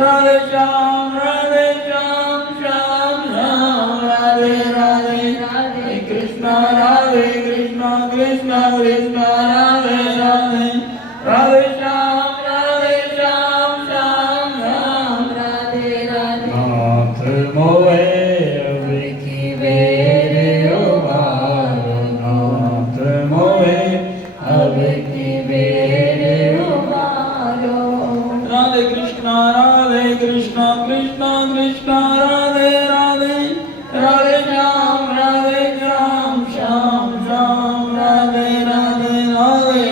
राधे श्याम श्याम श्याम राधे राधे राधे कृष्णा कृष्णा कृष्णा राधे राधे राधे श्याम श्याम श्याम राधे राधे नाथ मोहे अब की बेर उबारो नाथ मोहे अब की बेर उबारो राधे कृष्णा कृष्णा कृष्णा राधे राधे राधे श्याम श्याम श्याम राधे राधे राधे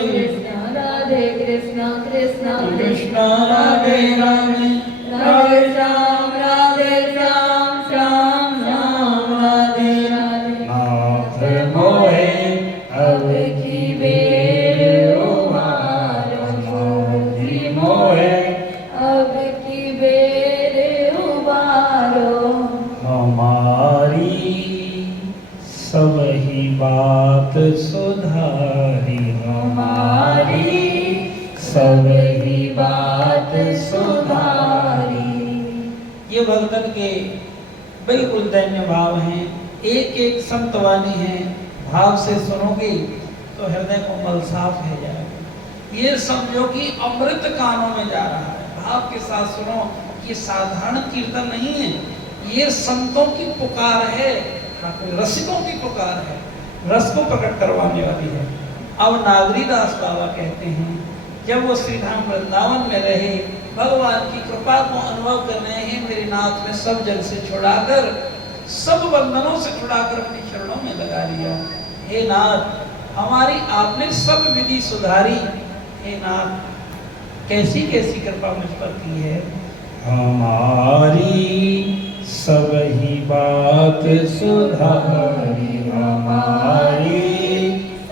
कृष्णा कृष्णा कृष्णा राधे राधे राधे श्याम श्याम श्याम राधे राधे नाथ मोहे अब की बेर उबारो नाथ मोहे अब की बेर उबारो हमारी सब ही बात सुधारी हमारी सब ही बात सुधारी। ये भगतन के बिल्कुल दैन्य भाव हैं। एक एक संत वाणी है, भाव से सुनोगे तो हृदय कोमल साफ है जाएगा। ये समझो कि अमृत कानों में जा रहा है। भाव के साथ सुनो, ये साधारण कीर्तन नहीं है, ये संतों की पुकार है, रसिकों की पुकार है, रस को प्रकट करवाने वाली है। अब नागरीदास बाबा कहते हैं, जब वो श्री धाम वृंदावन में रहे, भगवान की कृपा को अनुभव कर रहे हैं, मेरे नाथ में सब जग से छुड़ाकर, सब बंधनों से छुड़ाकर अपने चरणों में लगा लिया। हे नाथ, हमारी आपने सब विधि सुधारी। हे नाथ, कैसी कैसी कृपा मुझ पर की है। हमारी सब ही बात सुधारी, हमारी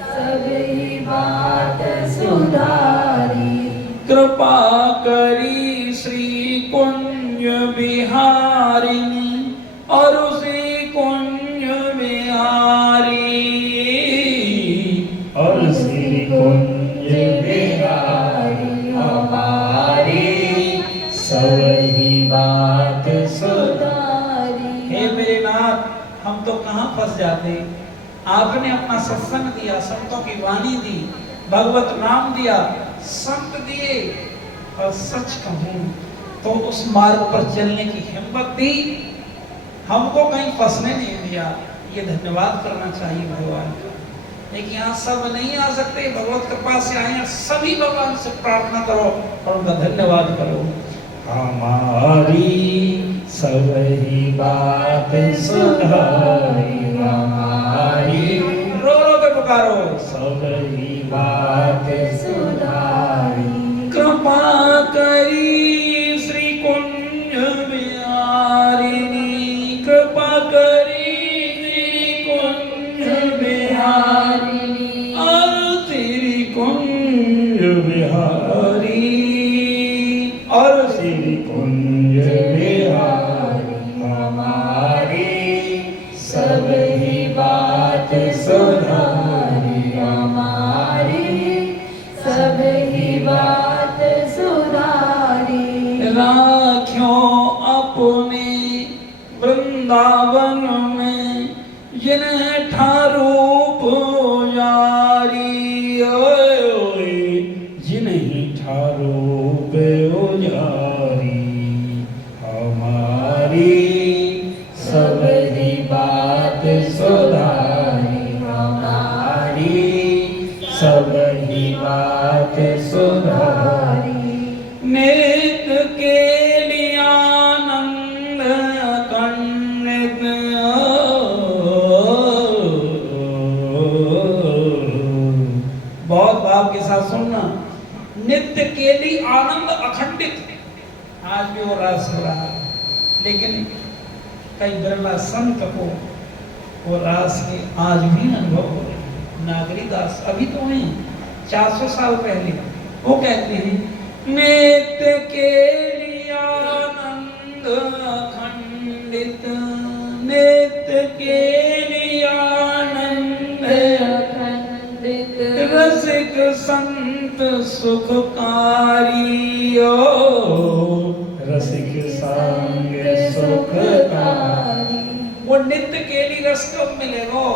सब ही बात सुधारी। कृपा करी श्री कुंज बिहारिणी और उसी कुंज बिहारी और श्री कुंज बिहारी हमारी सब ही बात सुधारी। हे मेरे नाथ, हम तो कहाँ फंस जाते। आपने अपना सत्संग दिया, संतों की वाणी दी, भगवत नाम दिया, संत दिए, और सच कहूं तो उस मार्ग पर चलने की हिम्मत दी, हमको कहीं फंसने नहीं दिया। ये धन्यवाद करना चाहिए भगवान का। लेकिन यहाँ सब नहीं आ सकते, भगवत कृपा से आए हैं, सभी भगवान से प्रार्थना करो और उनका धन्यवाद करो। हमारी सब ही बात सुधारी, हमारी रो रो के पुकारो, सब ही बात सुधारी। कृपा करी श्री कुंज बिहारिणी, कृपा करी श्री कुंज बिहारिणी और श्री कुंज बिहारी और श्री कुंज बिहारी हमारी सब ही बात सुधारी, हमारी सब ही बात सुधारी। राख्यो अपने वृंदावन में जिन्हें ठारू पुजारी, ओए ओए जिन्हें ठारू पुजारी हमारी सब ही बात सुधारी, हमारी सब ही बात सुधारी। नित्य के लिए आनंद अखंडित, बहुत भाव के साथ सुनना। नित्य के लिए आनंद अखंडित, आज भी वो रस हो रहा है, लेकिन कई बिरला संत को वो रास के आज भी अनुभव हो रहे हैं। नागरीदास अभी तो हैं, 400 साल पहले वो कहते हैं, नित्य के लिए आनंद अखंडित, नित्य के लिए आनंद अखंडित, रसिक संत सुखकारी, रसिक रस कब मिलेगा?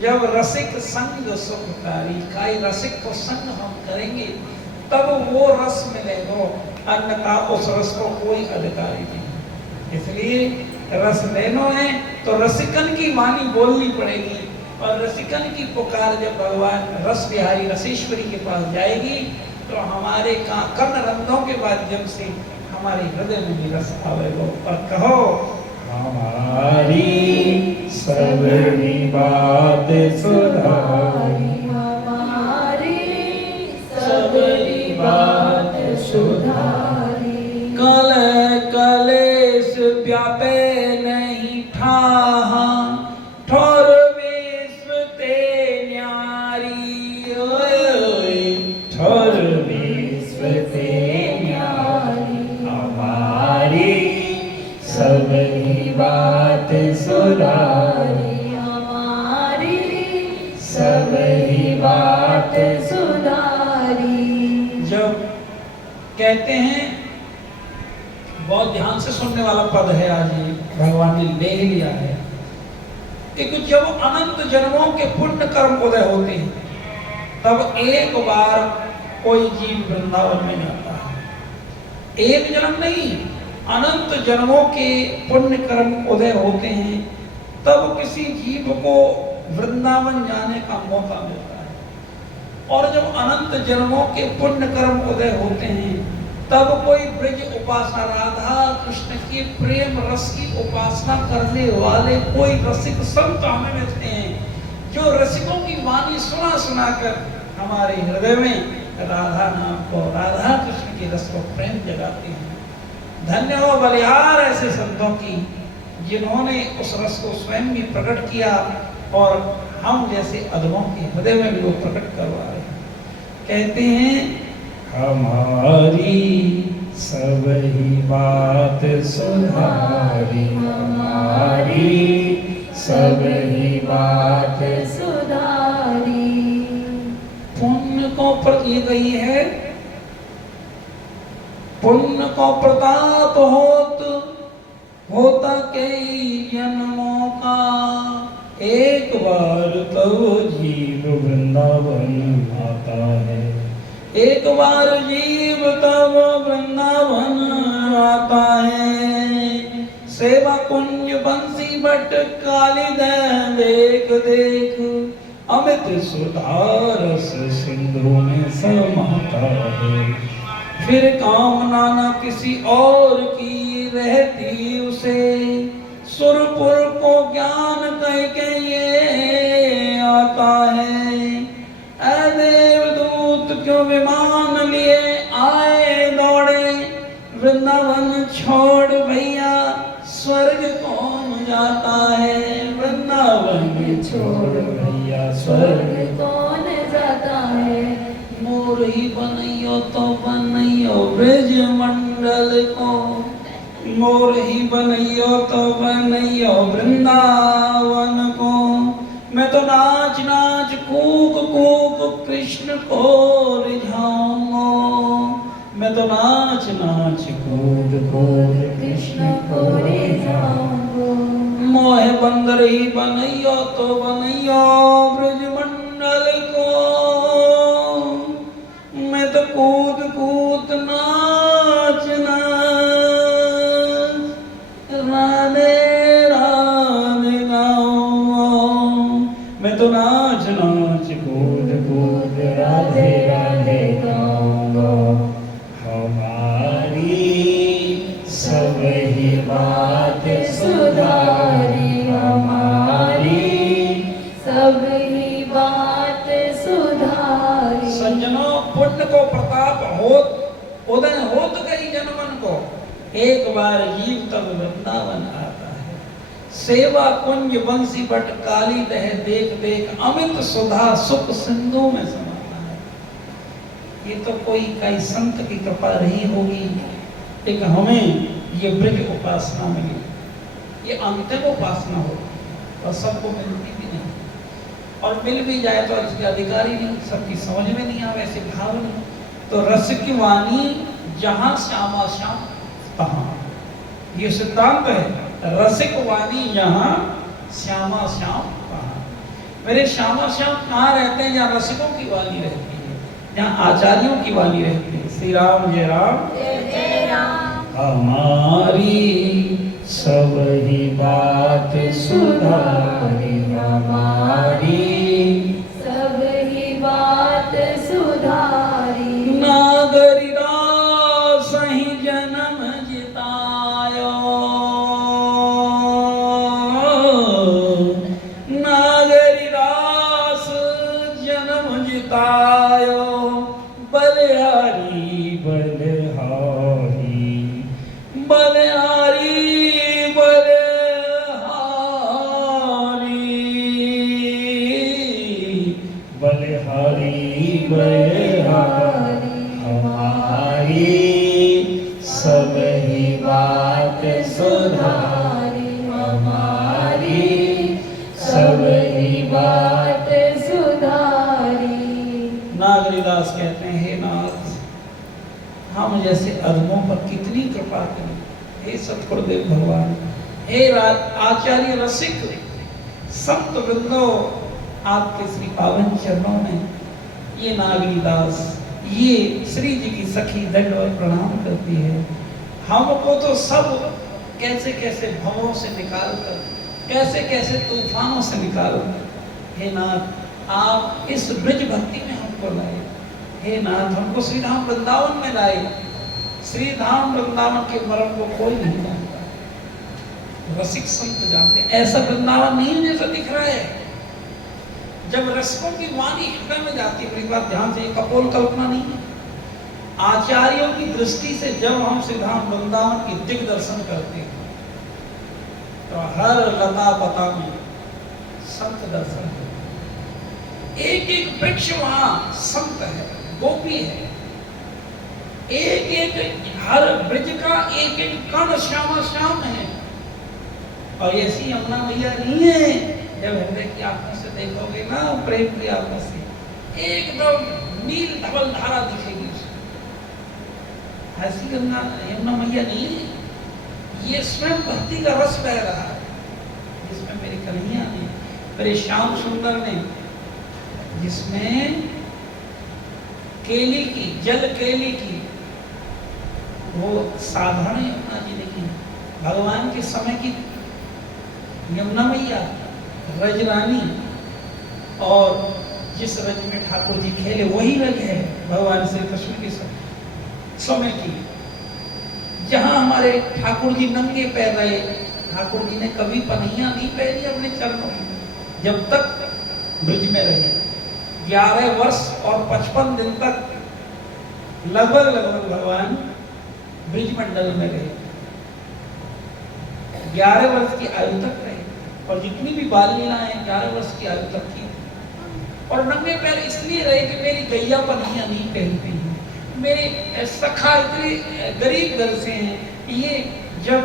जब रसिक संग सुखकारी, काई रसिक को संग हम करेंगे तब वो रस मिलेगा, अन्यथा उस रस को कोई अधिकारी नहीं। इसलिए रस लेना है तो रसिकन की वाणी बोलनी पड़ेगी, और रसिकन की पुकार जब भगवान रस बिहारी रसेश्वरी के पास जाएगी तो हमारे कर्ण रंध्रों के माध्यम से हमारे हृदय में भी रस आवेगा। और कहो हमारी सबरी बात सुधारी, हमारी सबरी बात सुधारी। कल कलेश व्यापे नहीं ठाहा, ठोर विश्व ते न्यारी। ओए ठोर विश्व ते न्यारी, हमारी सबरी बात सुधारी, हमारी सबरी बात सुधारी। जब कहते हैं, बहुत ध्यान से सुनने वाला पद है, आज ये भगवान ने ले लिया है कि जब अनंत जन्मों के पुण्य कर्म उदय होते हैं तब एक बार कोई जीव वृंदावन में जाता है। एक जन्म नहीं, अनंत जन्मों के पुण्य कर्म उदय होते हैं तब किसी जीव को वृंदावन जाने का मौका मिलता है। और जब अनंत जन्मों के पुण्य कर्म उदय होते हैं तब कोई ब्रज उपासना, राधा कृष्ण के प्रेम रस की उपासना करने वाले कोई रसिक संत हमें मिलते हैं जो रसिकों की वाणी सुना सुना कर हमारे हृदय में राधा नाम को, राधा कृष्ण के रस को प्रेम जगाते हैं। धन्य हो बलिहार ऐसे संतों की जिन्होंने उस रस को स्वयं भी प्रकट किया और हम जैसे अधमों के हृदय में भी वो प्रकट करवा रहे हैं। कहते हैं हमारी सबरी बात सुधारी, हमारी सबरी बात सुधारी। पुण्य को ये गई है, पुण्य को प्रताप होता कई जन्मों का, एक बार तो जीव वृंदावन आता है, एक बार जीव तब वृंदावन आता है। सेवा कुंज बंसी बट काली देख देख, अमित सुधारस सिंधु में समाता है। फिर कामना न किसी और की रहती उसे, सुरपुर को ज्ञान कह के ये आता है। ऐ देवदूत क्यों विमान लिए आए दौड़े, वृंदावन छोड़ भैया स्वर्ग कौन जाता है। वृंदावन छोड़ भैया स्वर्ग कौन जाता है। मोर ही बनैयो तो बनैयो ब्रज मंडल को, मोर ही बनैयो तो बनैयो वृंदावन को। मैं तो नाच नाच कूक कूक कृष्ण को रिझाऊंगा, मैं तो नाच नाच कूद कूद कृष्ण को रिझाऊंगा। मोह बंदर ही बनैयो तो बनैयो ब्रज मंडल को। मैं तो कूद कूद नाच नाच राधे राधे गाऊंगा, मैं तो नाच नाच कूद कूद राधे राधे गाऊंगा। हमारी सबरी बात सुधारी, हमारी सबरी बात सुधारी। सज्जनों, पुण्य को प्रताप होत उदय होत गई जन्मन को, एक बार जीव तब वृंदावन आता है। सेवा कुंज बंसी बट काली दह देख देख, अमित सुधा सुख सिंधु में समाता है। ये तो कोई कई संत की कृपा रही होगी, लेकिन हमें ये ब्रज उपासना मिली, ये अंतिम उपासना होगी और सबको मिलती भी नहीं, और मिल भी जाए तो इसके अधिकारी नहीं, सबकी समझ में नहीं आवे, ऐसे भाव नहीं। तो रस की वाणी जहां श्यामा श्याम तहां, ये सिद्धांत है। रसिक वाणी जहां श्यामा श्याम कहाँ? मेरे श्यामा श्याम कहाँ रहते हैं? जहाँ रसिकों की वाणी रहती है, जहाँ आचार्यों की वाणी रहती है। श्री राम जय राम जय राम। हमारी सब ही बात सुधारी, हमारी सब ही बात सुधारी। नागरी दास ही जन्म जितायो, नागरी दास जन्म जितायो, बलिहारी बलिहारी बलिहारी बलिहारी बलिहारी बलिहारी हमारी सब ही बात सुधारी, हमारी सब ही बात सुधारी। नागरीदास कहते हैं, हे नाथ, हम जैसे अधमों पर कितनी कृपा करें। हे सतगुरुदेव भगवान, हे आचार्य रसिक संत वृंदो, आपके श्री पावन चरणों में ये नागरीदास, ये श्री जी की सखी दंडवत प्रणाम करती है। हमको तो सब कैसे कैसे भवों से निकाल कर, कैसे कैसे तूफानों से निकाल कर, हे नाथ आप इस ब्रज भक्ति में हमको लाए। हे नाथ हमको श्री धाम वृंदावन में लाए। श्री धाम वृंदावन के मर्म को कोई नहीं जानता, रसिक संत जानते। ऐसा वृंदावन नहीं जैसा दिख रहा है। जब रसिकों की वाणी हृदय में जाती है, एक बार ध्यान से, कपोल कल्पना नहीं है। आचार्यों की दृष्टि से जब हम श्री धाम वृंदावन की दिग् दर्शन करते हैं तो हर लता पता में संत दर्शन है। एक एक वृक्ष वहां संत है, गोपी है। एक एक हर ब्रज का एक एक कण श्यामा श्याम है। और ऐसी यमुना मैया नहीं है, जब हृदय की आंखों से देखोगे ना, प्रेम की आंखों से, एकदम नील धवल धारा दिखेगी। ऐसी गंगा यमुना मैया नहीं है, ये स्वयं भक्ति का रस बह रहा है, जिसमें मेरी कन्हैया ने, मेरे श्याम सुंदर ने, जिसमें केली की, जल केली की, वो साधारण यमुना जी नहीं, भगवान के समय की यमुना मैया, रजरानी, और जिस रज में ठाकुर जी खेले वही रज है भगवान श्री कृष्ण के समय की। जहां हमारे ठाकुर जी नंगे पैर रहे, ठाकुर जी ने कभी पन्हियां नहीं पहनी अपने चरणों में, जब तक ब्रज में रहे। 11 वर्ष और 55 दिन तक लगभग भगवान ब्रज मंडल में रहे। 11 वर्ष की आयु तक रहे, और जितनी भी बाल लीलाएं 11 वर्ष की आयु तक की। और नंगे पैर इसलिए रहे कि मेरी गैया पन्हियां नहीं पहनती हैं, मेरे सखा इतने गरीब घर से हैं, ये जब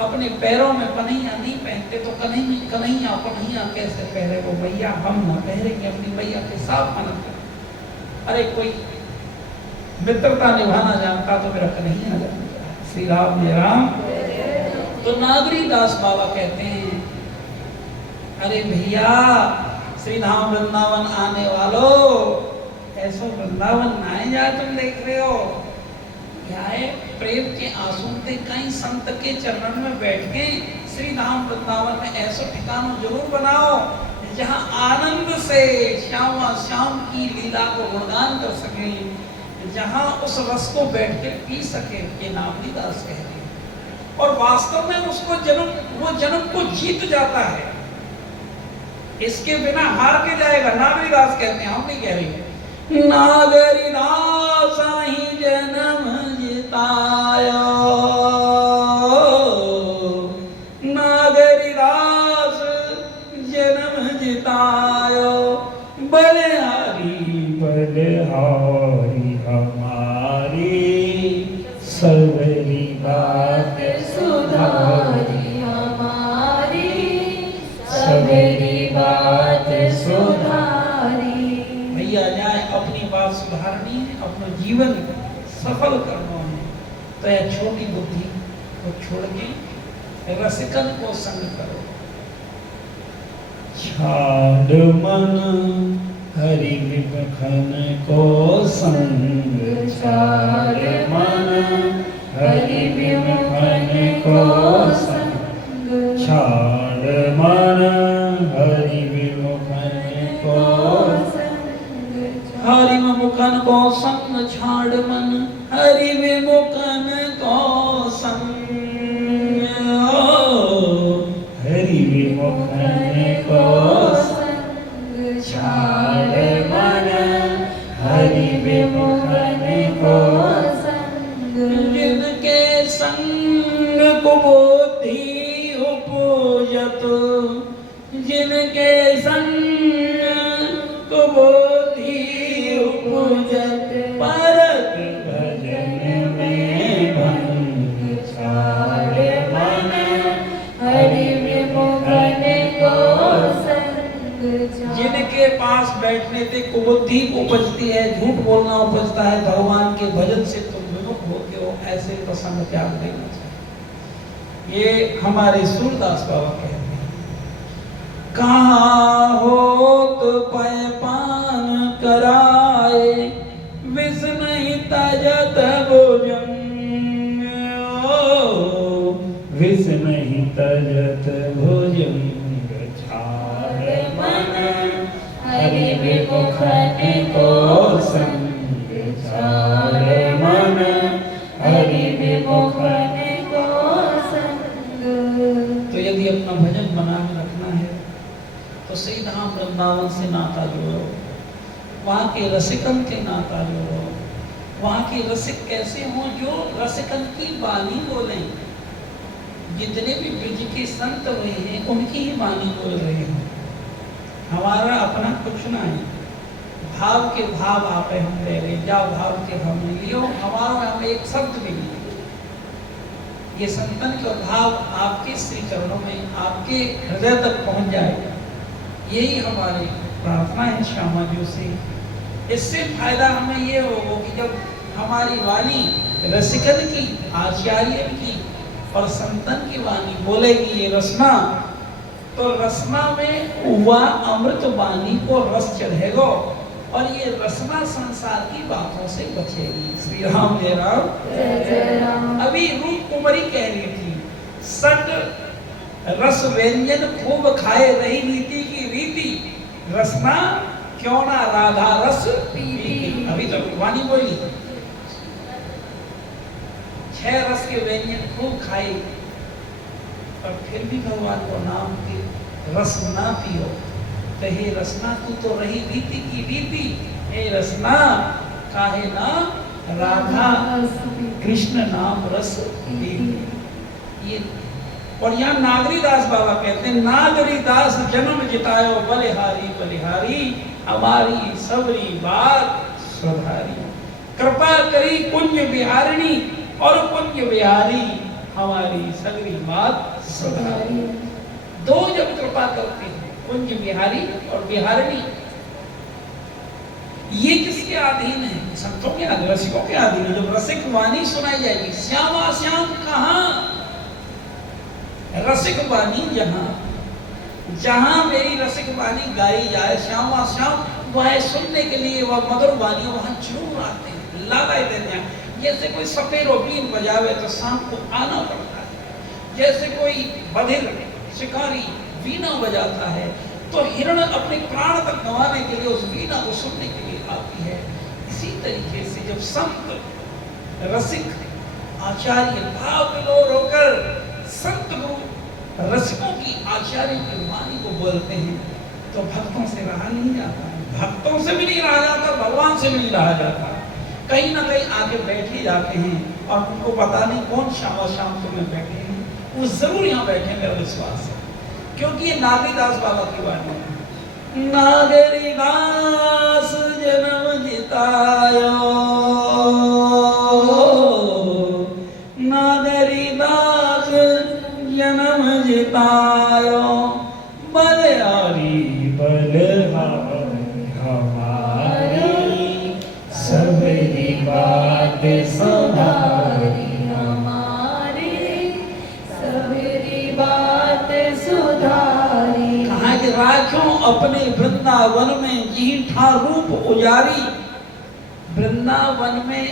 अपने पैरों में पन्हियां नहीं पहनते तो कन्हैया पन्हियां कैसे पहने वो मैया, हम ना पहनेंगे अपनी मैया के साथ मना कर। अरे कोई मित्रता निभाना जानता तो मेरा कन्हैया जानता। श्री राम जय राम। तो नागरी दास बाबा कहते हैं, अरे भैया श्री धाम वृंदावन आने वालों, ऐसा वृंदावन आए जाए तुम देख रहे हो, यहाँ प्रेम के आंसू से कहीं संत के चरण में बैठ के श्री धाम वृंदावन में ऐसा ठिकाना जरूर बनाओ जहाँ आनंद से श्यामा श्याम की लीला को गुणगान कर सके, जहाँ उस रस को बैठ के पी सके। ये नागरी दास कह रहे हैं, और वास्तव में उसको वो जन्म को जीत जाता है, इसके बिना हार के जाएगा। नागरी दास कहते हैं, हम नहीं कह रहे। नागरी दास ही जन्म जितायो, नागरी दास जन्म जितायो, बलिहारी बलिहारी हमारी सबरी बात सुधारी, हमारी सबरी बात सुधारी। भैया जाए अपनी बात सुधारनी है, अपना जीवन सफल करना है, तो यह छोटी बुद्धि को छोड़ के रसिकन को संग करो। छाड़ मन हरि विमखन को संग छाड़ मन हरि विमखन को संग छाड़ मन हरि विमखन को हरि विमुखन को संग छाड़ मन हरि विमुखन को संग हरि विमखन को छाड़ मन हरि विमखन को जिनके संग को बुद्धि उपजत जिनके संग को बुद्धि उपजत परत भजन में भंग छाड़ मन हरि विमखन को जिनके पास बैठने से कुबुद्धि उपजती है, झूठ बोलना उपजता है, भगवान के भजन से तुम विमुख होते हो, ऐसे तो संग त्याग देना चाहिए। ये हमारे सूरदास बाबा कहते हैं। कहाँ होत पय पान कराए विष नहीं तजत भोजन विष नहीं तजत भोजन छाड़ मन हरि विमुखन को संग छाड़ मन हरि विमुखन को संग। तो यदि अपना भजन बना के रखना है तो श्री धाम वृंदावन से नाता जोड़ो, वहाँ के रसिकन के नाता जोड़ो। वहाँ के रसिक कैसे हों? जो रसिकन की वाणी बोलें। जितने भी ब्रज के संत हुए हैं उनकी ही वाणी बोल रहे हैं। हमारा अपना कुछ ना है, भाव के भाव आप हम ले रहे, जाओ भाव के हम लियो, हमारा हम एक शब्द भी नहीं। ये संतन का भाव आपके श्री चरणों में, आपके हृदय तक पहुंच जाएगा। यही हमारी प्रार्थना है श्यामा जी से। इससे फायदा हमें ये होगा कि जब हमारी वाणी रसिकन की, आचार्य की और संतन की वाणी बोलेगी ये रसना, तो रसना में वह अमृत वाणी को रस चढ़ेगा और ये रसना संसार की बातों से बचेगी। श्री राम जय राम। जय राम। अभी रूप कुमारी कह रही थी, सट रस व्यंजन खूब खाए रही रीति की रीति, रसना क्यों ना राधा रस पीती। अभी तो वाणी बोली, 6 रस के व्यंजन खूब खाए और फिर भी भगवान को नाम के रस ना पियो। तो हे रसना तू तो रही रीति की रीति, हे रसना काहे ना राधा कृष्ण नाम रस पीती। ये और यहाँ नागरीदास बाबा कहते हैं, नागरीदास जन्म जितायो बलिहारी बलिहारी, हमारी सबरी बात सुधारी। कृपा करी कुंज बिहारिणी और कुंज बिहारी, हमारी सगरी बात सुधारी। दो जब कृपा करते हैं, कुंज बिहारी और बिहारिणी, ये किसके अधीन है? संतों के अधीन, रसिकों के अधीन है। जब रसिक वाणी सुनाई जाएगी, श्यामा श्याम कहाँ? रसिक वाणी जहाँ जहाँ मेरी रसिक वाणी गाई जाए, श्यामा श्याम, वह सुनने के लिए वह मधुर वाणी वहाँ जरूर आते हैं, लागाई देते हैं। जैसे कोई सपेरो बीन बजावे तो शाम को आना पड़ता है, जैसे कोई बधिर शिकारी वीणा बजाता है तो हिरण अपने प्राण तक गंवाने के लिए उस वीणा को सुनने के लिए आती है। इसी तरीके से जब संत रसिक आचार्य भाव विलोर होकर संत गुरु रसिकों की आचार्य की वाणी को बोलते हैं तो भक्तों से रहा नहीं जाता है। भक्तों से भी नहीं रहा जाता, भगवान से भी नहीं रहा जाता। कहीं ना कहीं आके बैठ ही जाते हैं और उनको पता नहीं कौन श्यामा श्याम तुम्हें बैठे हैं, वो जरूर यहाँ बैठे मेरा विश्वास है, क्योंकि ये नागरीदास बाबा की वाणी है। नागरीदास जन्म जितायो, नागरीदास जन्म जितायो, बलिहारी बलिहारी हमारी सबरी बात सुधारी, हमारी सबरी बात सुधारी। कहाँ के राज राख्यों अपने वृंदावन में जी ठा रूप उजारी। वृंदावन में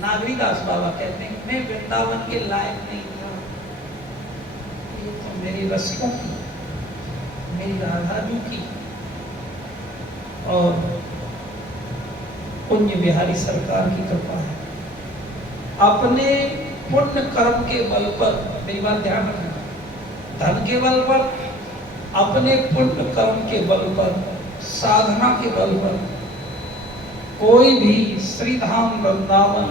नागरीदास बाबा कहते हैं मैं वृंदावन के लायक नहीं था, ये तो मेरी रसिकों की, मेरी राधा जी की और पुण्य बिहारी सरकार की कृपा है। अपने पुण्य कर्म के बल पर, मेरी बात ध्यान रखना, धन के बल पर, अपने पुण्य कर्म के बल पर, साधना के बल पर कोई भी श्रीधाम वृंदावन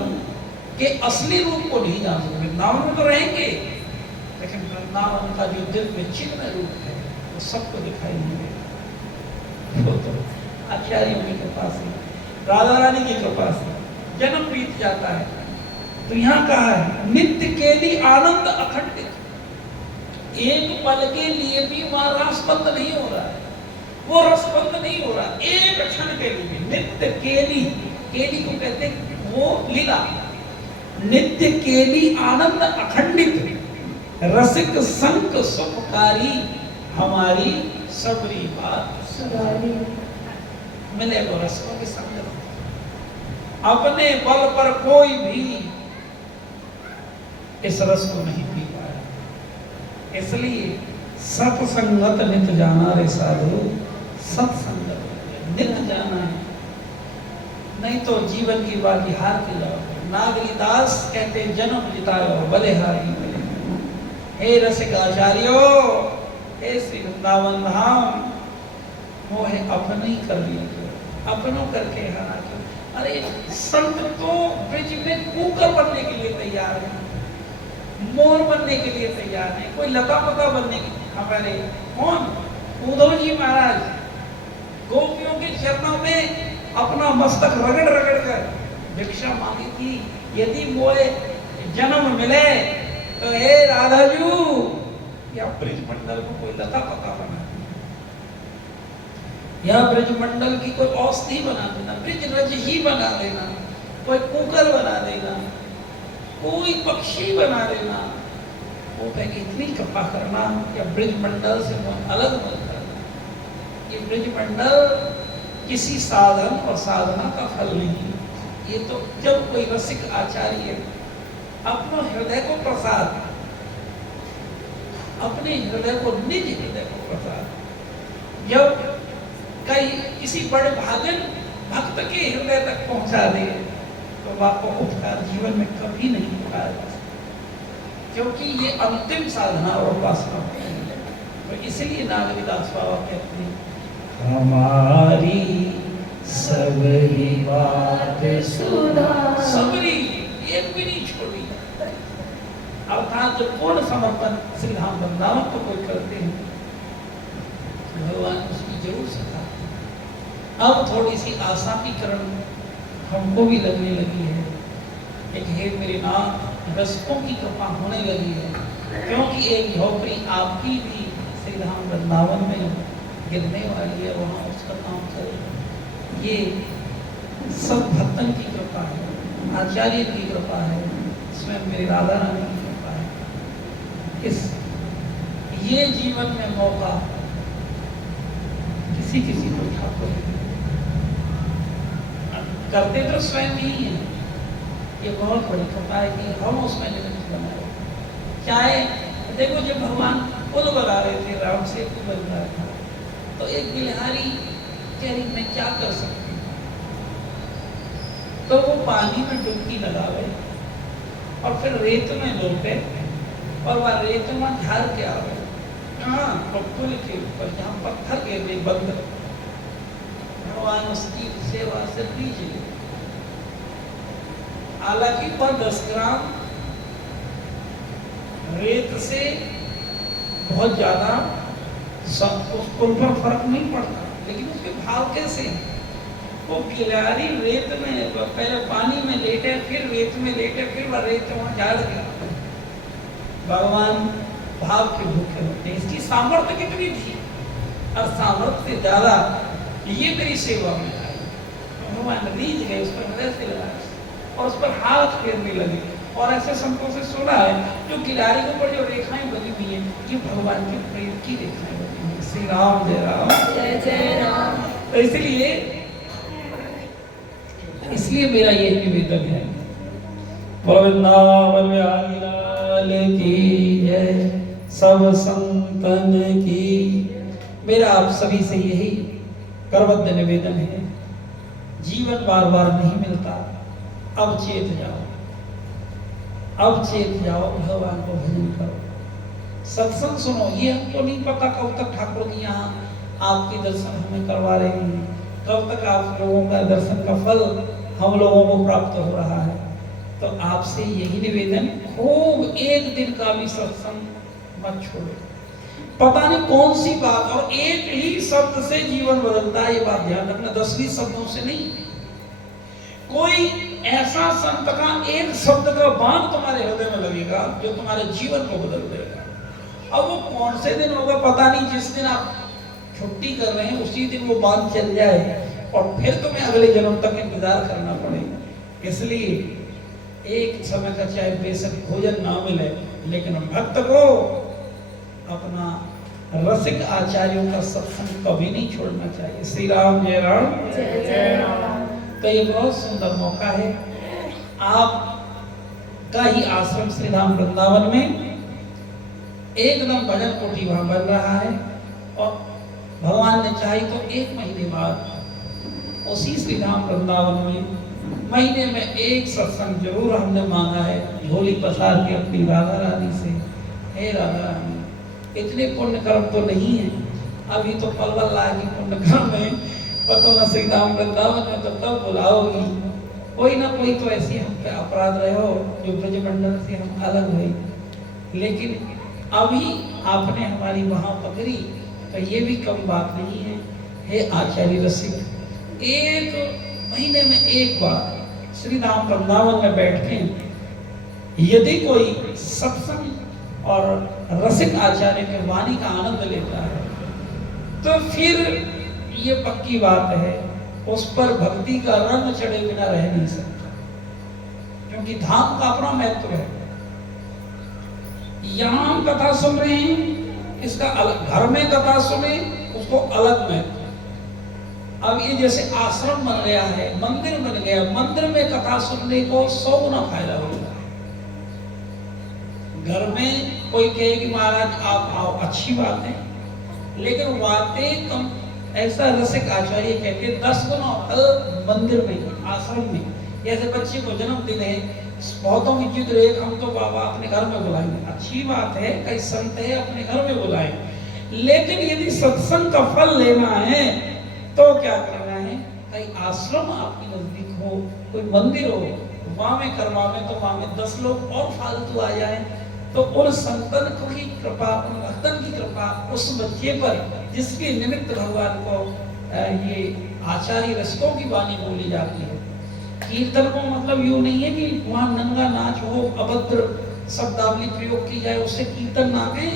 के असली रूप को नहीं जान सकते। वृंदावन में तो रहेंगे लेकिन वृंदावन का जो दिव्य चिन्ह रूप है वो सबको दिखाई नहीं देगा। वो तो आचार्यों की कृपा से, राधा रानी की कृपा से जन्म बीत जाता है। तो यहाँ कहा है नित्य के लिए आनंद अखंडित, एक पल के लिए भी वहां रसबंद नहीं हो रहा है, वो रसबंद नहीं हो रहा, एक क्षण के लिए नित्य केली, केली को कहते हैं वो लीला, नित्य केली आनंद अखंडित रसिक संक सुखकारी हमारी सबरी बात सुधारी। मिले वो रसों के संग। अपने बल पर कोई भी इस रस को नहीं पी पाया, इसलिए सत्संगत नित जाना रे साधु, सत्संगत नित जाना है, नहीं तो जीवन की बाकी हार के जाओ। नागरीदास कहते जन्म जितायो बलिहारी मिले। हे रसिक आचार्यो, हे श्री वृंदावन धाम, मोहे अपने ही कर लिया, अपनों करके हारा क्यों। अरे संत तो ब्रिज में कुकर बनने के लिए तैयार है, मोर बनने के लिए तैयार है, कोई लता पता बनने के। हमारे कौन उद्धव जी महाराज गोपियों के चरणों में अपना मस्तक रगड़ रगड़ कर भिक्षा मांगी थी, यदि मोए जन्म मिले तो हे राधा जू या ब्रिज मंडल को कोई लता पता बना, या ब्रिज मंडल की कोई औषधि बना देना, ब्रिज रज ही बना देना, कोई कुकर बना देना, कोई पक्षी बना देना। वो कहेंगे इतनी कृपा करना या ब्रिज मंडल से अलग मत करना। ये ब्रिज मंडल किसी साधन और साधना का फल नहीं, ये तो जब कोई रसिक आचार्य अपना हृदय को प्रसाद, अपने हृदय को निज हृदय को प्रसाद, जब कई किसी बड़े भागन भक्त के हृदय तक पहुंचा दे तो आपको उपकार जीवन में कभी नहीं उठाया जा सकता, क्योंकि ये अंतिम साधना और उपासना होती है। तो इसलिए नागरीदास बाबा कहते हैं हमारी सबरी बात सुधा, सबरी एक भी नहीं छोड़ी। अर्थात जब पूर्ण समर्पण श्री धाम वृंदावन को कोई करते हैं भगवान उसकी जरूर सता। अब थोड़ी सी आशा की किरण हमको भी लगने लगी है, एक हे मेरे नाथ रसकों की कृपा होने लगी है, क्योंकि एक झोपड़ी आपकी भी श्री धाम वृंदावन में गिरने वाली है, वहाँ उसका काम चल। ये सब भक्तन की कृपा है, आचार्य की कृपा है, इसमें मेरी राधा रानी की कृपा है। इस ये जीवन में मौका किसी किसी को ठाकुर करते तो स्वयं ही है, ये बहुत बड़ी कृपा है कि हम उसमें निमित्त बनाए। चाहे देखो जब भगवान पुल बना रहे थे, राम सेतु बन रहा था, तो एक बिलहारी कह रही मैं क्या कर सकती हूँ, तो वो पानी में डुबकी लगावे और फिर रेत में लौटे और वह रेत में झाड़ के आवे, हाँ पुल के ऊपर जहाँ पत्थर गिर गए बंद, भगवान उसकी सेवा से लीजिए। हालांकि पर 10 ग्राम रेत से बहुत ज्यादा उस पुल पर फर्क नहीं पड़ता, लेकिन उसके भाव कैसे हैं? वो गिलहारी रेत में पहले पानी में लेटे, फिर रेत में लेटे, फिर वह रेत वहां झाड़ गया। भगवान भाव के भूखे होते, इसकी सामर्थ्य कितनी थी, और सामर्थ्य से ज्यादा ये मेरी सेवा में आई। भगवान रीझ गए, उस पर हृदय से लगा और उस पर हाथ फेरने लगे। और ऐसे संतों से सुना है जो गिलहारी के ऊपर जो रेखाएं बनी हुई है, ये भगवान के प्रेम की रेखाएं बनी हुई है। श्री राम जय राम। जय जय राम। तो इसलिए मेरा यही निवेदन है, वृंदावन बिहारी लाल की जय, सब संतन की। मेरा आप सभी से यही करबद्ध निवेदन है, जीवन बार बार नहीं मिलता, अब चेत जाओ, अब चेत जाओ, भगवान को भजन करो, सत्संग सुनो। ये हमको नहीं पता कब तक ठाकुर जी यहाँ आपके दर्शन हमें करवा रहे हैं, कब तक आप लोगों का दर्शन का फल हम लोगों को प्राप्त हो रहा है। तो आपसे यही निवेदन, खूब एक दिन का भी सत्संग मत छोड़ो। पता नहीं कौन सी बात, और एक ही शब्द से जीवन बदलता है, ये बात ध्यान रखना, 10-20 शब्दों से नहीं। कोई ऐसा संत का एक शब्द का बाण तुम्हारे हृदय में लगेगा जो तुम्हारे जीवन को बदल देगा। अब वो कौन से दिन होगा पता नहीं, जिस दिन आप छुट्टी कर रहे हैं उसी दिन वो बाण चल जाए और फिर तुम्हें अगले जन्म तक इंतजार करना पड़ेगा। इसलिए एक समय का चाहे बेशक भोजन ना मिले, लेकिन भक्त को अपना रसिक आचार्यों का सत्संग कभी नहीं छोड़ना चाहिए। श्री राम जय राम। जय जय राम। तो ये बहुत सुंदर मौका है, आप का ही आश्रम श्री धाम वृंदावन में एकदम भजन कोठी वहां बन रहा है, और भगवान ने चाही तो 1 महीने बाद उसी श्री धाम वृंदावन में महीने में एक सत्संग जरूर हमने मांगा है, झोली पसार के अपनी राधा रानी से, हे राधा रानी इतने पुण्य कर्म तो नहीं है, अभी तो पलवल लागी पुण्य कर्म है, पता न श्री धाम वृंदावन में तो कब बुलाओगी, कोई ना कोई तो ऐसी हम पे अपराध रहे हो जो ब्रजमंडल से हम अलग हुए, लेकिन अभी आपने हमारी वहां पकड़ी तो ये भी कम बात नहीं है। हे आचार्य रसिक, 1 महीने में एक बार श्री धाम वृंदावन में बैठ के यदि कोई सत्संग और रसिक आचार्य के वाणी का आनंद लेता है तो फिर ये पक्की बात है, उस पर भक्ति का रंग चढ़े बिना रह नहीं सकता, क्योंकि धाम का अपना महत्व है। यहां हम कथा सुन रहे हैं, इसका अलग, घर में कथा सुने उसको अलग महत्व। अब ये जैसे आश्रम बन गया है, मंदिर बन गया, मंदिर में कथा सुनने को 100 गुना फायदा होगा। घर में कोई कहे कि महाराज आप आओ, अच्छी बात है, लेकिन बातें कम, ऐसा रसिक आचार्य कहते 10 गुना मंदिर में, आश्रम में। जैसे बच्चे को जन्मदिन है, बहुतों की जिद रहे हम तो बाबा अपने घर में बुलाएंगे, अच्छी बात है, कई संत है अपने घर में बुलाएं, लेकिन यदि सत्संग का फल लेना है तो क्या करना है, कई आश्रम आपके नजदीक हो, कोई मंदिर हो, वहां में करवावे तो वहां में 10 लोग और फालतू आ जाए, तो उन संतन की कृपा, उन भक्तन की कृपा उस बच्चे पर जिसके निमित्त भगवान को ये आचार्य रसिकों की वाणी बोली जाती है। कीर्तन को मतलब यूं नहीं है कि वहां नंगा नाच हो, अभद्र शब्दावली प्रयोग की जाए, उससे कीर्तन ना है।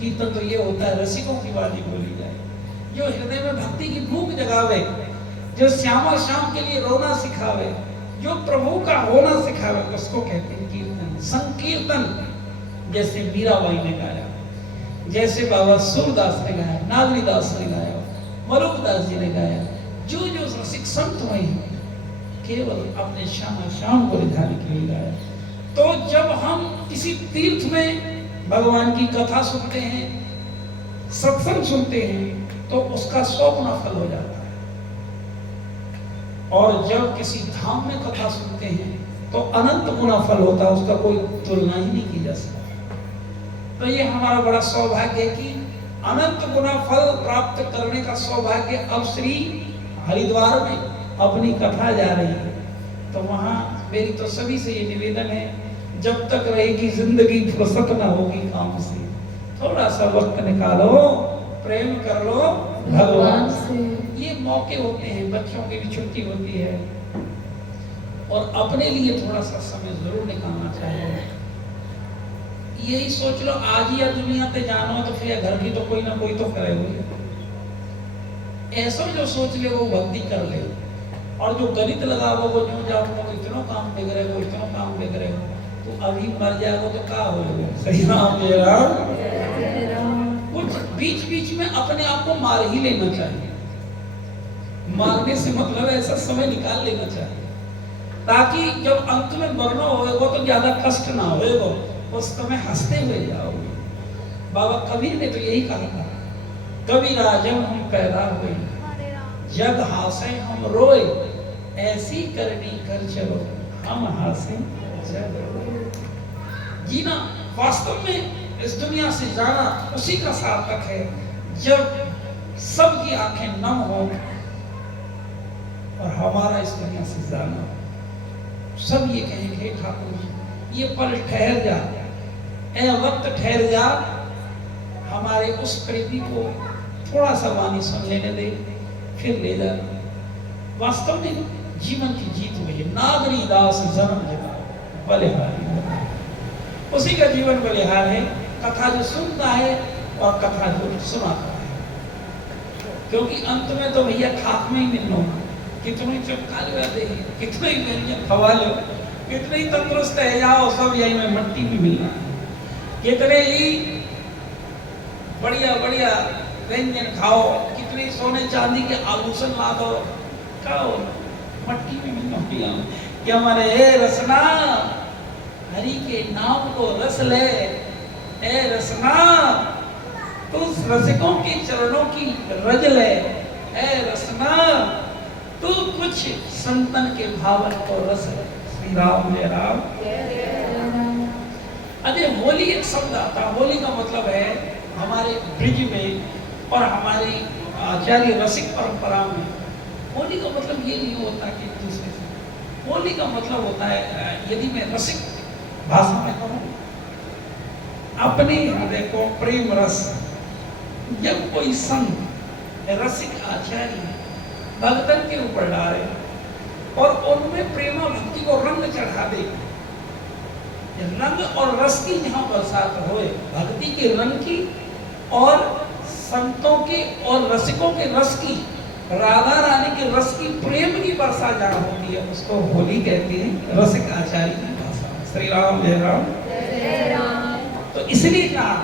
कीर्तन तो ये होता है रसिकों की वाणी बोली जाए, जो हृदय में भक्ति की भूख जगावे, जो श्यामा श्याम के लिए रोना सिखावे, जो प्रभु का होना सिखावे, उसको कहते हैं कीर्तन। संकीर्तन जैसे मीराबाई ने गाया, जैसे बाबा सूरदास ने गाया, नागरीदास ने गाया, मरुकदास जी ने गाया, जो जो रसिक संत हुए हैं केवल अपने श्यामा श्याम को रिझाने के लिए गाया। तो जब हम किसी तीर्थ में भगवान की कथा सुनते हैं, सत्संग सुनते हैं, तो उसका 100 गुना फल हो जाता है, और जब किसी धाम में कथा सुनते हैं तो अनंत गुना फल होता है, उसका कोई तुलना ही नहीं की जा सकती। तो ये हमारा बड़ा सौभाग्य है कि अनंत गुना फल प्राप्त करने का सौभाग्य अब श्री हरिद्वार में अपनी कथा जा रही है। तो वहां मेरी तो सभी से ये निवेदन है, जब तक रहेगी जिंदगी फुर्सत ना होगी काम से, थोड़ा सा वक्त निकालो, प्रेम कर लो भगवान से। ये मौके होते हैं, बच्चों की भी छुट्टी होती है, और अपने लिए थोड़ा सा समय जरूर निकालना चाहिए। यही सोच लो आज ही दुनिया पे जानो तो फिर घर की तो कोई ना कोई तो करे हुए, ऐसा जो सोच ले वो भक्ति कर ले, और जो गणित लगा वो जो जाओ इतना काम बिगड़े हो, इतना काम बिगड़े हो, तो अभी मर जाएगा तो क्या हो? सही राम जय राम। कुछ बीच बीच में अपने आप को मार ही लेना चाहिए। मारने से मतलब ऐसा समय निकाल लेना चाहिए ताकि जब अंत में मरना होएगा तो ज्यादा कष्ट ना होएगा, उस समय हंसते हुए जाओगे। बाबा कबीर ने तो यही कहा था, कबीरा जब हम पैदा हुए जग हासे हम रोए, ऐसी करनी कर चलो हम हासे जग रोए। जीना वास्तव में इस दुनिया से जाना उसी का सार्थक है जब सबकी आंखें नम हो और हमारा इस दुनिया से जाना। सब ये कहेंगे ठाकुर जी ये पल ठहर जा, ए वक्त ठहर जा, हमारे उस प्रेमी को थोड़ा सा वाणी सुन लेने दे, फिर ले जा। वास्तव में जीवन की जीत हुई है। नागरी दास जन्म जगा बलिहारी, उसी का जीवन बलिहार है। कथा जो सुनता है और कथा जो सुनाता है, क्योंकि अंत में तो भैया खाक में ही मिलना, कितनी चमका दे, कितने ही व्यंजन खवा लो, कितने ही तंदुरुस्त है जाओ, सब यही में मट्टी में मिलना है। कितने ही बढ़िया बढ़िया व्यंजन खाओ, कितने सोने चांदी के आभूषण ला दो, खाओ, मट्टी में मिलना पिया। कि हमारे हे रसना हरि के नाम को रस ले, ए रसना तू रसिकों के चरणों की रज ले, ए रसना तू कुछ संतन के भावन को रस ले। श्री राम जय राम। अरे होली एक शब्द आता, होली का मतलब है हमारे ब्रिज में और हमारी आचार्य रसिक परंपरा में होली का मतलब ये नहीं होता कि दूसरे से, होली का मतलब होता है, यदि मैं रसिक भाषा में कहूँ, अपने हृदय को प्रेम रस, जब कोई संत रसिक आचार्य भक्तन के ऊपर डाले और उनमें प्रेमा भक्ति को रंग चढ़ा दे, रंग और रस की जहां बरसात होए, भक्ति के रंग की और संतों के और रसिकों के रस की, राधा रानी के रस की, प्रेम की वर्षा जहां होती है उसको होली कहते हैं, रसिक आचार्य की भाषा। श्री राम जय राम। जय राम। तो इसलिए कहा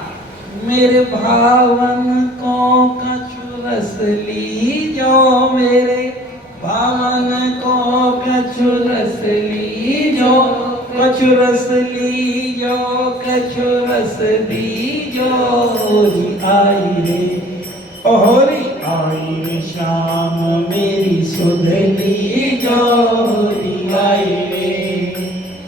मेरे भावन को कछु रस लीजो, मेरे भावन को कछु रस लीजो, कछु रस लीजो, कछु रस दीजो। होली आई रे, ओ होली आई रे शाम मेरी सुध लीजो, होली आई रे,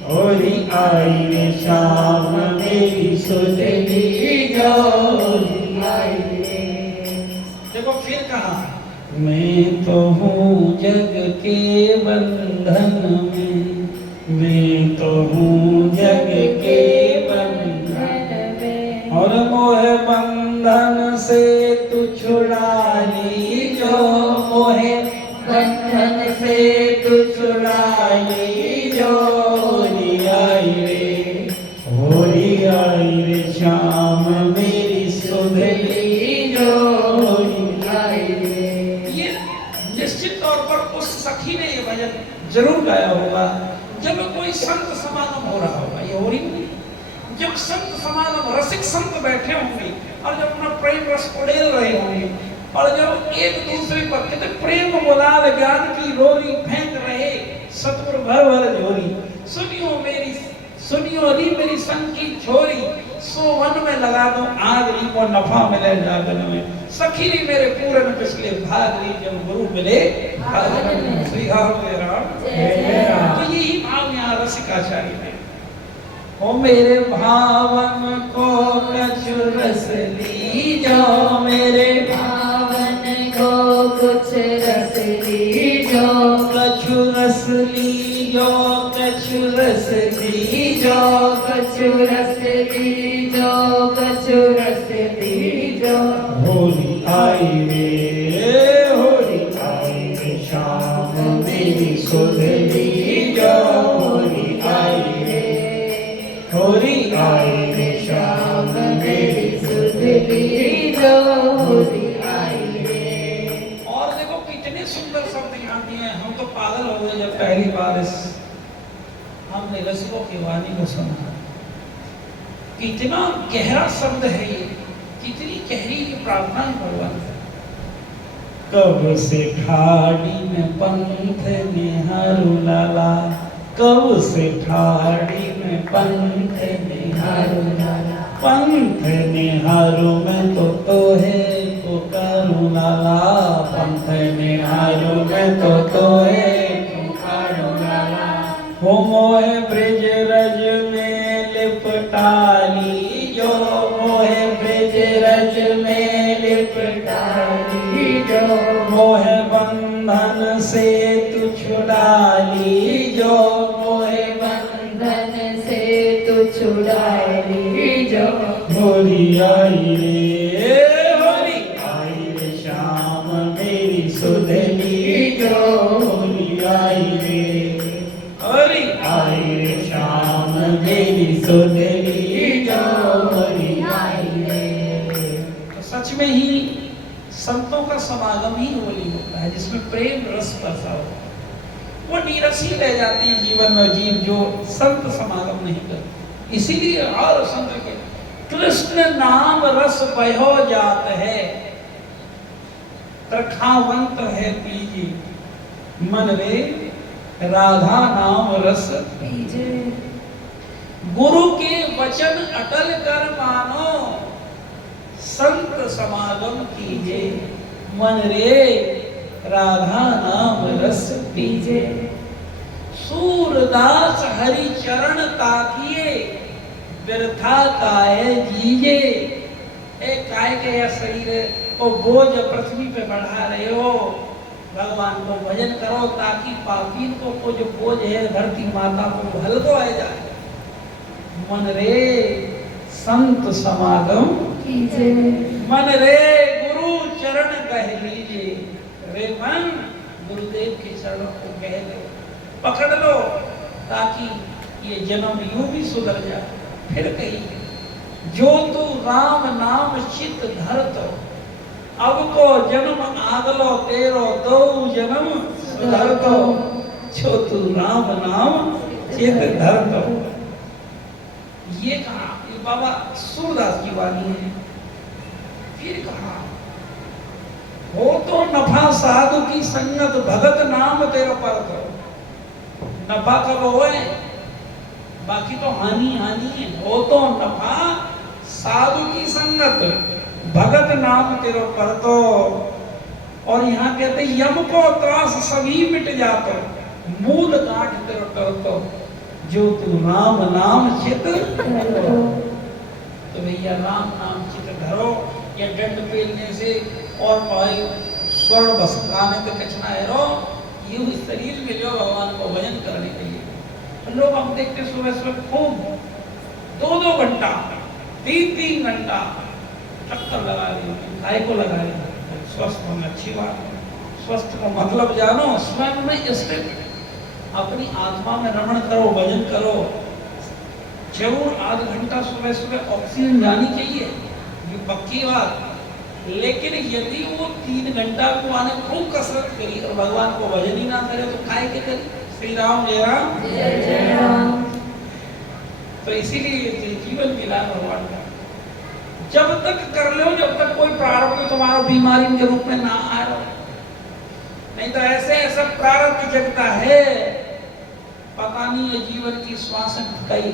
होली आई रे शाम मेरी सुध लीजो, होली आई रे। देखो फिर कहा मैं तो हूँ जग के बंधन में, मैं तो हूँ जग के बंधन में, और मोह बंधन से तू छुड़ा लीजो, मोह बंधन से तू छुड़ा लीजो। होली आई रे, होली आई रे शाम मेरी सुध लीजो, होली आई रे। ये निश्चित तौर पर उस सखी ने ये भजन जरूर गाया होगा जब कोई संत समागम हो रहा होगा। ये हो रही नहीं, जब संत समागम रसिक संत बैठे होंगे और जब अपना प्रेम रस उड़ेल रहे होंगे और जब एक दूसरे पर कहते प्रेम गुलाल ज्ञान की रोरी फेंक रहे सतगुरु भर भर झोरी, सुनियो मेरी सुनियो री मेरी संग की छोरी, सो वन में लगा दो आग री को नफा मिले जागन में, सखी री मेरे पूरन पिछले भाग री जब गुरु मिले भागन में। श्री राम जय राम। तो यही भाव यहाँ रसिकाचार्य में, ओ मेरे भावन को कछु रस लीजो, मेरे भावन को कुछ रस लीजो, कछु रस लीजो, कछु रस लीजो, कछु रस लीजो, कछु रस लीजो। होली आई रे, होली आई रे शाम मेरी सुध लीजो, होली आई रे, होली आई रे शाम मेरी सुध लीजो, होली आई रे। और देखो कितने सुंदर शब्द यहाँ दिए हैं। हम तो पागल हो गए जब पहली बार इस हमने रसिकों की वाणी को सुना। कितना गहरा शब्द है ये कितनी गहरी ये प्रार्थना है भगवान से। कब से ठाड़ी में पंथ निहारू लाला, कब से ठाड़ी में पंथ निहारू लाला, पंथ निहारू में तो है पुकारू लाला, पंथ निहारू में तो है पुकारू लाला। हो मोहे ब्रिज रज में लिपटाली जो, मोहे ब्रिज रज में लिपटाली जो, मोहे बंधन से तू छुड़ाली जो, मोहे बंधन से तू छुड़ाली जो। होली आई रे, होली आई रे श्याम मेरी सुधली जो, होली आई रे, होली आई रे श्याम मेरी सुधली जो, होली आई रे। तो सच में ही संतों का समागम ही होली होता है, जिसमें प्रेम रस बरसा हो। वो नीरस ही रह जाती है जीवन में जीव जो संत समागम नहीं करते। इसीलिए और संत के कृष्ण नाम रस बहो जात है, त्रखावंत है पीजे, मन रे राधा नाम रस पीजे। गुरु के वचन अटल कर मानो, संत समागम कीजे, मन रे राधा नाम रस पीजे। सूरदास हरि चरण ताकिए, व्यर्था काय जीजे। एक काय के यह शरीर को बोझ पृथ्वी पे बढ़ा रहे हो, भगवान को भजन करो ताकि पापी को जो बोझ है धरती माता को हल्को आ जाए। मन रे संत समागम कीजे, मन रे गुरु चरण कह लीजिए। रे मन गुरुदेव के चरणों को कह लो, पकड़ लो, ताकि ये जन्म यूं भी सुधर जाए। फिर कही जो तू राम नाम चित धरत, अब को जन्म आगलो तेरो दो जन्म सुधरतो, जो तू राम नाम चित धरत। ये कहा, ये बाबा सूरदास की वाणी है। फिर कहा हो तो नफा साधु की संगत, भगत नाम तेरा परत। नफा कब होए, बाकी तो हानि हानि है। हो तो नफा साधु की संगत, भगत नाम तेरो परतो। और यहाँ कहते यम को त्रास सभी मिट जातो, मूल गांठ तेरो टरतो, जो तू राम नाम चित धरो। तो भैया राम नाम चित धरो, या दंड पेलने से और भाई स्वर्ण बसकाने पे कचना है रो, ये इस शरीर में जो भगवान को भजन करने के लिए। लोग हम देखते सुबह सुबह खूब 2-2 घंटा 3-3 घंटा चक्कर लगा रहे हैं। काय को लगा रहे हैं? स्वस्थ होना अच्छी बात है। स्वस्थ का मतलब जानो, स्वयं में स्थित अपनी आत्मा में रमण करो, भजन करो। जरूर आध घंटा सुबह सुबह ऑक्सीजन जानी चाहिए, ये पक्की बात। लेकिन यदि वो 3 घंटा को आने खूब कसरत करी और भगवान को भजन ही ना करे तो काय के करी? श्री राम जय राम जय जय राम। तो इसीलिए जीवन मिला भगवान का। जब तक कर लो, जब तक कोई प्रारब्ध तुम्हारा बीमारी के रूप में ना आ रहा, नहीं तो ऐसे ऐसा प्रारब्ध जगता है, पता नहीं ये जीवन की श्वास कई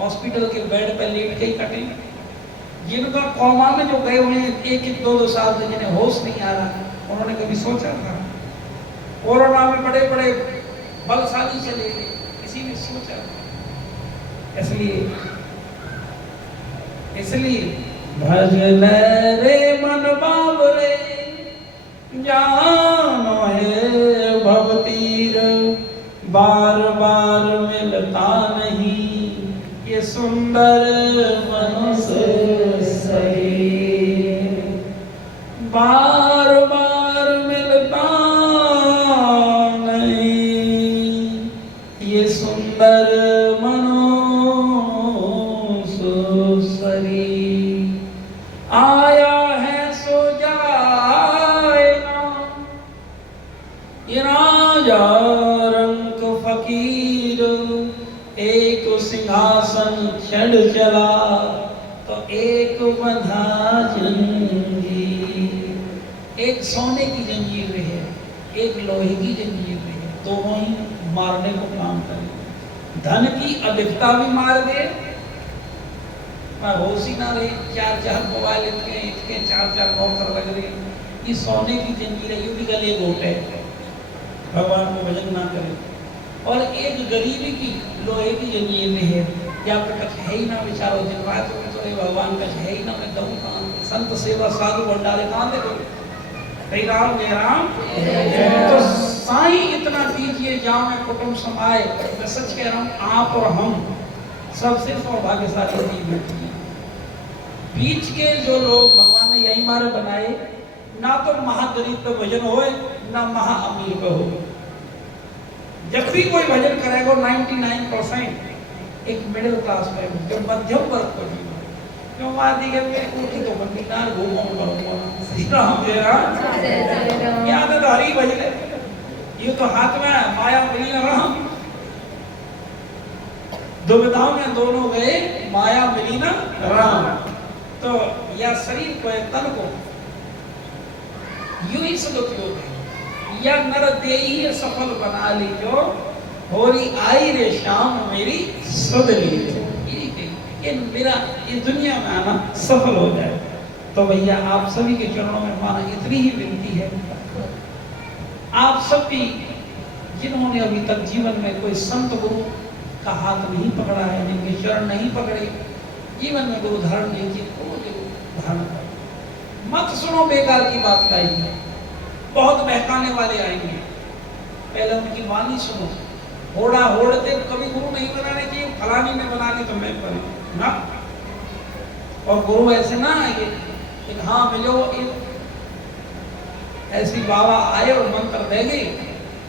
हॉस्पिटल के बेड पे लेट के ही कटे। जिनका कोमा में जो गए हुए हैं 1-1, 2-2 साल से, जिन्हें होश नहीं आ रहा, उन्होंने कभी सोचा था? कोरोना में बड़े बड़े बलशाली चले गए, किसी ने सोचा? इसलिए भजन रे मन बाबरे, जानो है भवतीर, बार बार मिलता नहीं ये सुंदर मनुष्य शरीर। बार बार मिलता नहीं ये सुंदर आया है सो जाएगा, ये राजा रंग फकीर। एक सिंहासन चढ़ चला तो एक बंधा जंजीर, एक सोने की जंजीर है, एक लोहे की जंजीर है, दोनों ही मारने को काम करे। धन की अधिकता भी मार दे, पर होश ही ना रहे, 4-4 मोबाइल इतने 4-4 नौकर लग रहे, ये सोने की जंजीर है, ये भी गले घोट है, भगवान को भजन ना करे। और एक गरीबी की लोहे की जंजीर में है, क्या कछ है ही ना बेचारो, दिन रात में तो भगवान कछ है ही ना, मैं दऊं कहाँ, संत सेवा साधु भंडारे कहाँ देखो। श्री राम जय राम। तो साईं इतना दीजिए जहाँ में कुटुंब समाए। मैं सच कह रहा हूँ, आप और हम सबसे सौभाग्यशाली जीव हैं। बीच के जो लोग भगवान ने यही मारे बनाए, ना तो महागरीब पे भजन होए, ना महाअमीर पे हो। जब भी कोई भजन करेगा 99% एक मिडिल क्लास में, जो मध्यम वर्ग को जीवन, क्यों मारती के मेरी कोठी तो बंदी ना घूमो करूंगा। श्री राम जय राम। क्या तो हरी भजन है, ये तो हाथ में माया मिली ना राम, दुविधाओं में दोनों गए, माया मिली ना राम। तो या शरीर को तन को यूं ही सदुपयोग है, या नर देही सफल बना लीजो, होरी आई रे शाम मेरी सुध लीजो। ये मेरा इस दुनिया में आना सफल हो जाए। तो भैया आप सभी के चरणों में माना इतनी ही विनती है, आप सब भी जिन्होंने अभी तक जीवन में कोई संत गुरु का हाथ नहीं पकड़ा है, जिनके चरण नहीं पकड़े, जीवन में गुरु धारण लीजिए, गुरु धारण करो। मत सुनो बेकार की बात कही, बहुत बहकाने वाले आएंगे, पहले उनकी वाणी सुनो। होड़ा होड़ते कभी गुरु नहीं बनाने चाहिए, फलानी ने बना ली तो मैं बना ना। और गुरु ऐसे ना आएंगे कि हाँ मिलो, ऐसी बाबा आए और मंत्र देंगे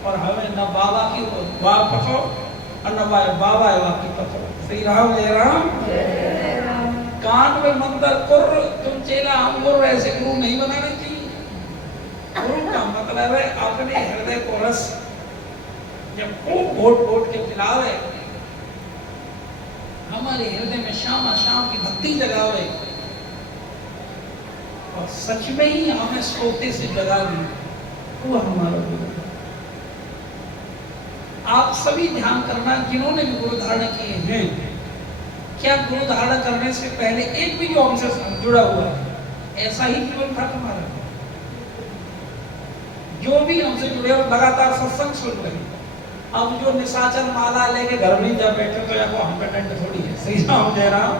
और हमें न बाबा की वाह पतो और न बाबा है वाह की पतो। श्री राम जय राम। कान में मंत्र कुर्र, तुम चेला हम गुरु, ऐसे गुरु नहीं बनाने चाहिए। गुरु का मतलब है अपने हृदय को रस जब खूब घोट घोट के पिलावे, हमारे हृदय में शाम शाम की भक्ति जगावे, और सच में ही हमें सोते से जगा दी, वो हमारा गुरु। आप सभी ध्यान करना, जिन्होंने भी गुरु धारण किए हैं, क्या गुरु धारण करने से पहले एक भी जो हमसे जुड़ा हुआ है ऐसा ही जीवन था तुम्हारा? जो भी हमसे जुड़े और लगातार सत्संग सुन रहे, अब जो निशाचर माला लेके घर में जा बैठे तो या को हम पे डंड थोड़ी है। श्री राम जय राम।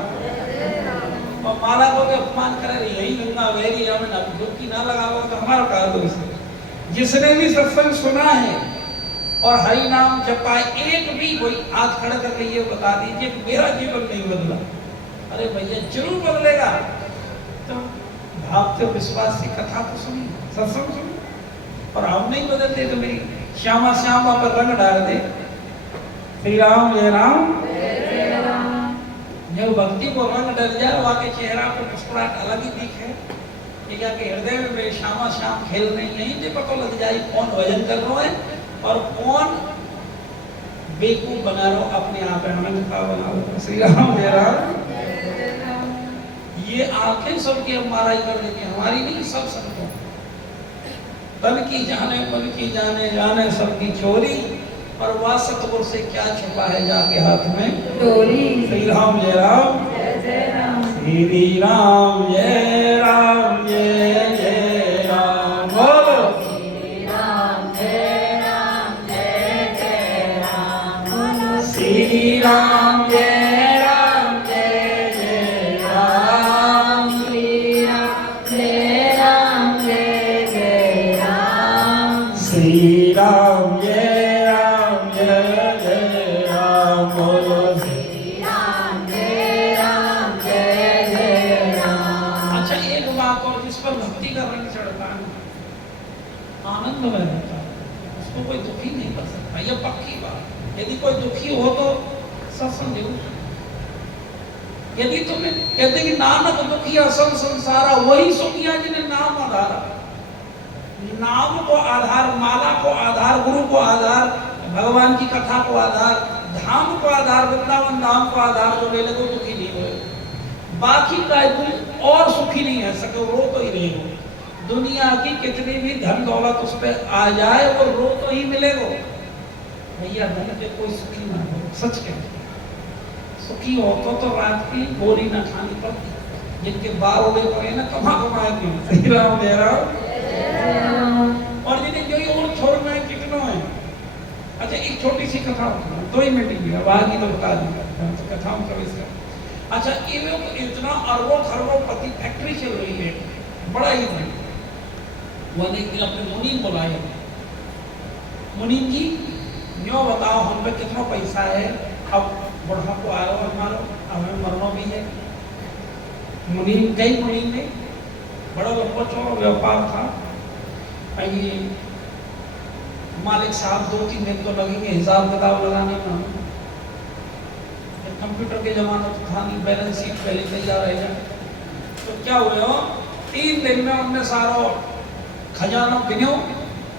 और माला को भी अपमान करे, यही गंगा वेरी हमें डुबकी ना लगाओ तो हमारा कहा दोष है। जिसने भी सत्संग सुना है और हरि नाम जपाए, एक भी कोई हाथ खड़ा करके ये बता दीजिए मेरा जीवन नहीं बदला। अरे भैया जरूर बदलेगा। तो भावते विश्वास की कथा तो सुनी, सत्संग सुनी, और हम नहीं बदलते तो मेरी श्यामा श्यामा पर रंग डाल दे। श्री राम जय राम। जब भक्ति को रंग डल जाए, वहाँ के चेहरा पर मुस्कुराहट अलग ही दिखे, ये क्या कि हृदय में मेरे श्यामा श्याम खेल रही नहीं, मुझे पता लग जाए कौन भजन कर रहा है और कौन बेवकूफ बना रहा हो अपने आप है, हमें दुखा बना रहा। श्री राम जय राम। ये आंखें सबकी हम मारा ही कर देती, हमारी नहीं, सब संतों। तन की जाने मन की जाने, जाने सबकी चोरी, और वह सतगुरु से क्या छुपा है जाके हाथ में डोरी। श्री राम जय राम। श्री राम जय राम जय जय राम। बोलो श्री राम जय राम जय जय राम। बोलो श्री राम जय राम जय जय राम। श्री राम जय राम जय जय राम। श्री राम जय राम जय जय राम। बोलो श्री राम जय राम जय जय राम। अच्छा, एक बात और, जिस पर भक्ति का रंग चढ़ता है, आनंद में रहता है, उसको कोई दुखी नहीं कर सकता, ये पक्की बात। यदि कोई दुखी हो तो सत्संग जरूर। यदि तुम्हें कहते कि नानक दुखिया सब संसारा, वही सुखिया जिन्हें नाम आधारा। नाम को आधार, माला को आधार, गुरु को आधार, भगवान की कथा को आधार, धाम को आधार, वृंदावन धाम को आधार जो ले ले तो दुखी नहीं होए। बाकी का तुम और सुखी नहीं है सके, रो तो ही रहे हो। दुनिया की कितनी भी धन दौलत उस पर आ जाए वो रो तो ही मिलेगा। भैया धन पे कोई सुखी ना हो, सच कहते सुखी हो तो रात की गोली ना खानी पड़ती। जिनके बाल उड़े पड़े ना कमा क्यों। श्री राम जय राम। और जिन्हें जो और छोड़ना है कितना है। अच्छा एक छोटी सी कथा 2 ही मिनट की, अब आगे तो बता दूंगा कथा में प्रवेश कर। अच्छा ये इतना अरबों खरबों पति फैक्ट्री चल रही है, बड़ा ही है। वो एक दिन अपने मुनीम बुलाए, मुनीम जी न्यो बताओ हम पे कितना पैसा है, अब बुढ़ा को आयो हमारो हमें मरना भी है। मुनीम कई मुनीम ने बड़ा लंबा चौड़ा व्यापार था। ये मालिक साहब 2-3 दिन तो लगेंगे हिसाब किताब लगाने में। कंप्यूटर के जमाना तो था नहीं, बैलेंस शीट पहले तैयार है। तो क्या हुआ 3 दिन में उनने सारा खजाना गिनो,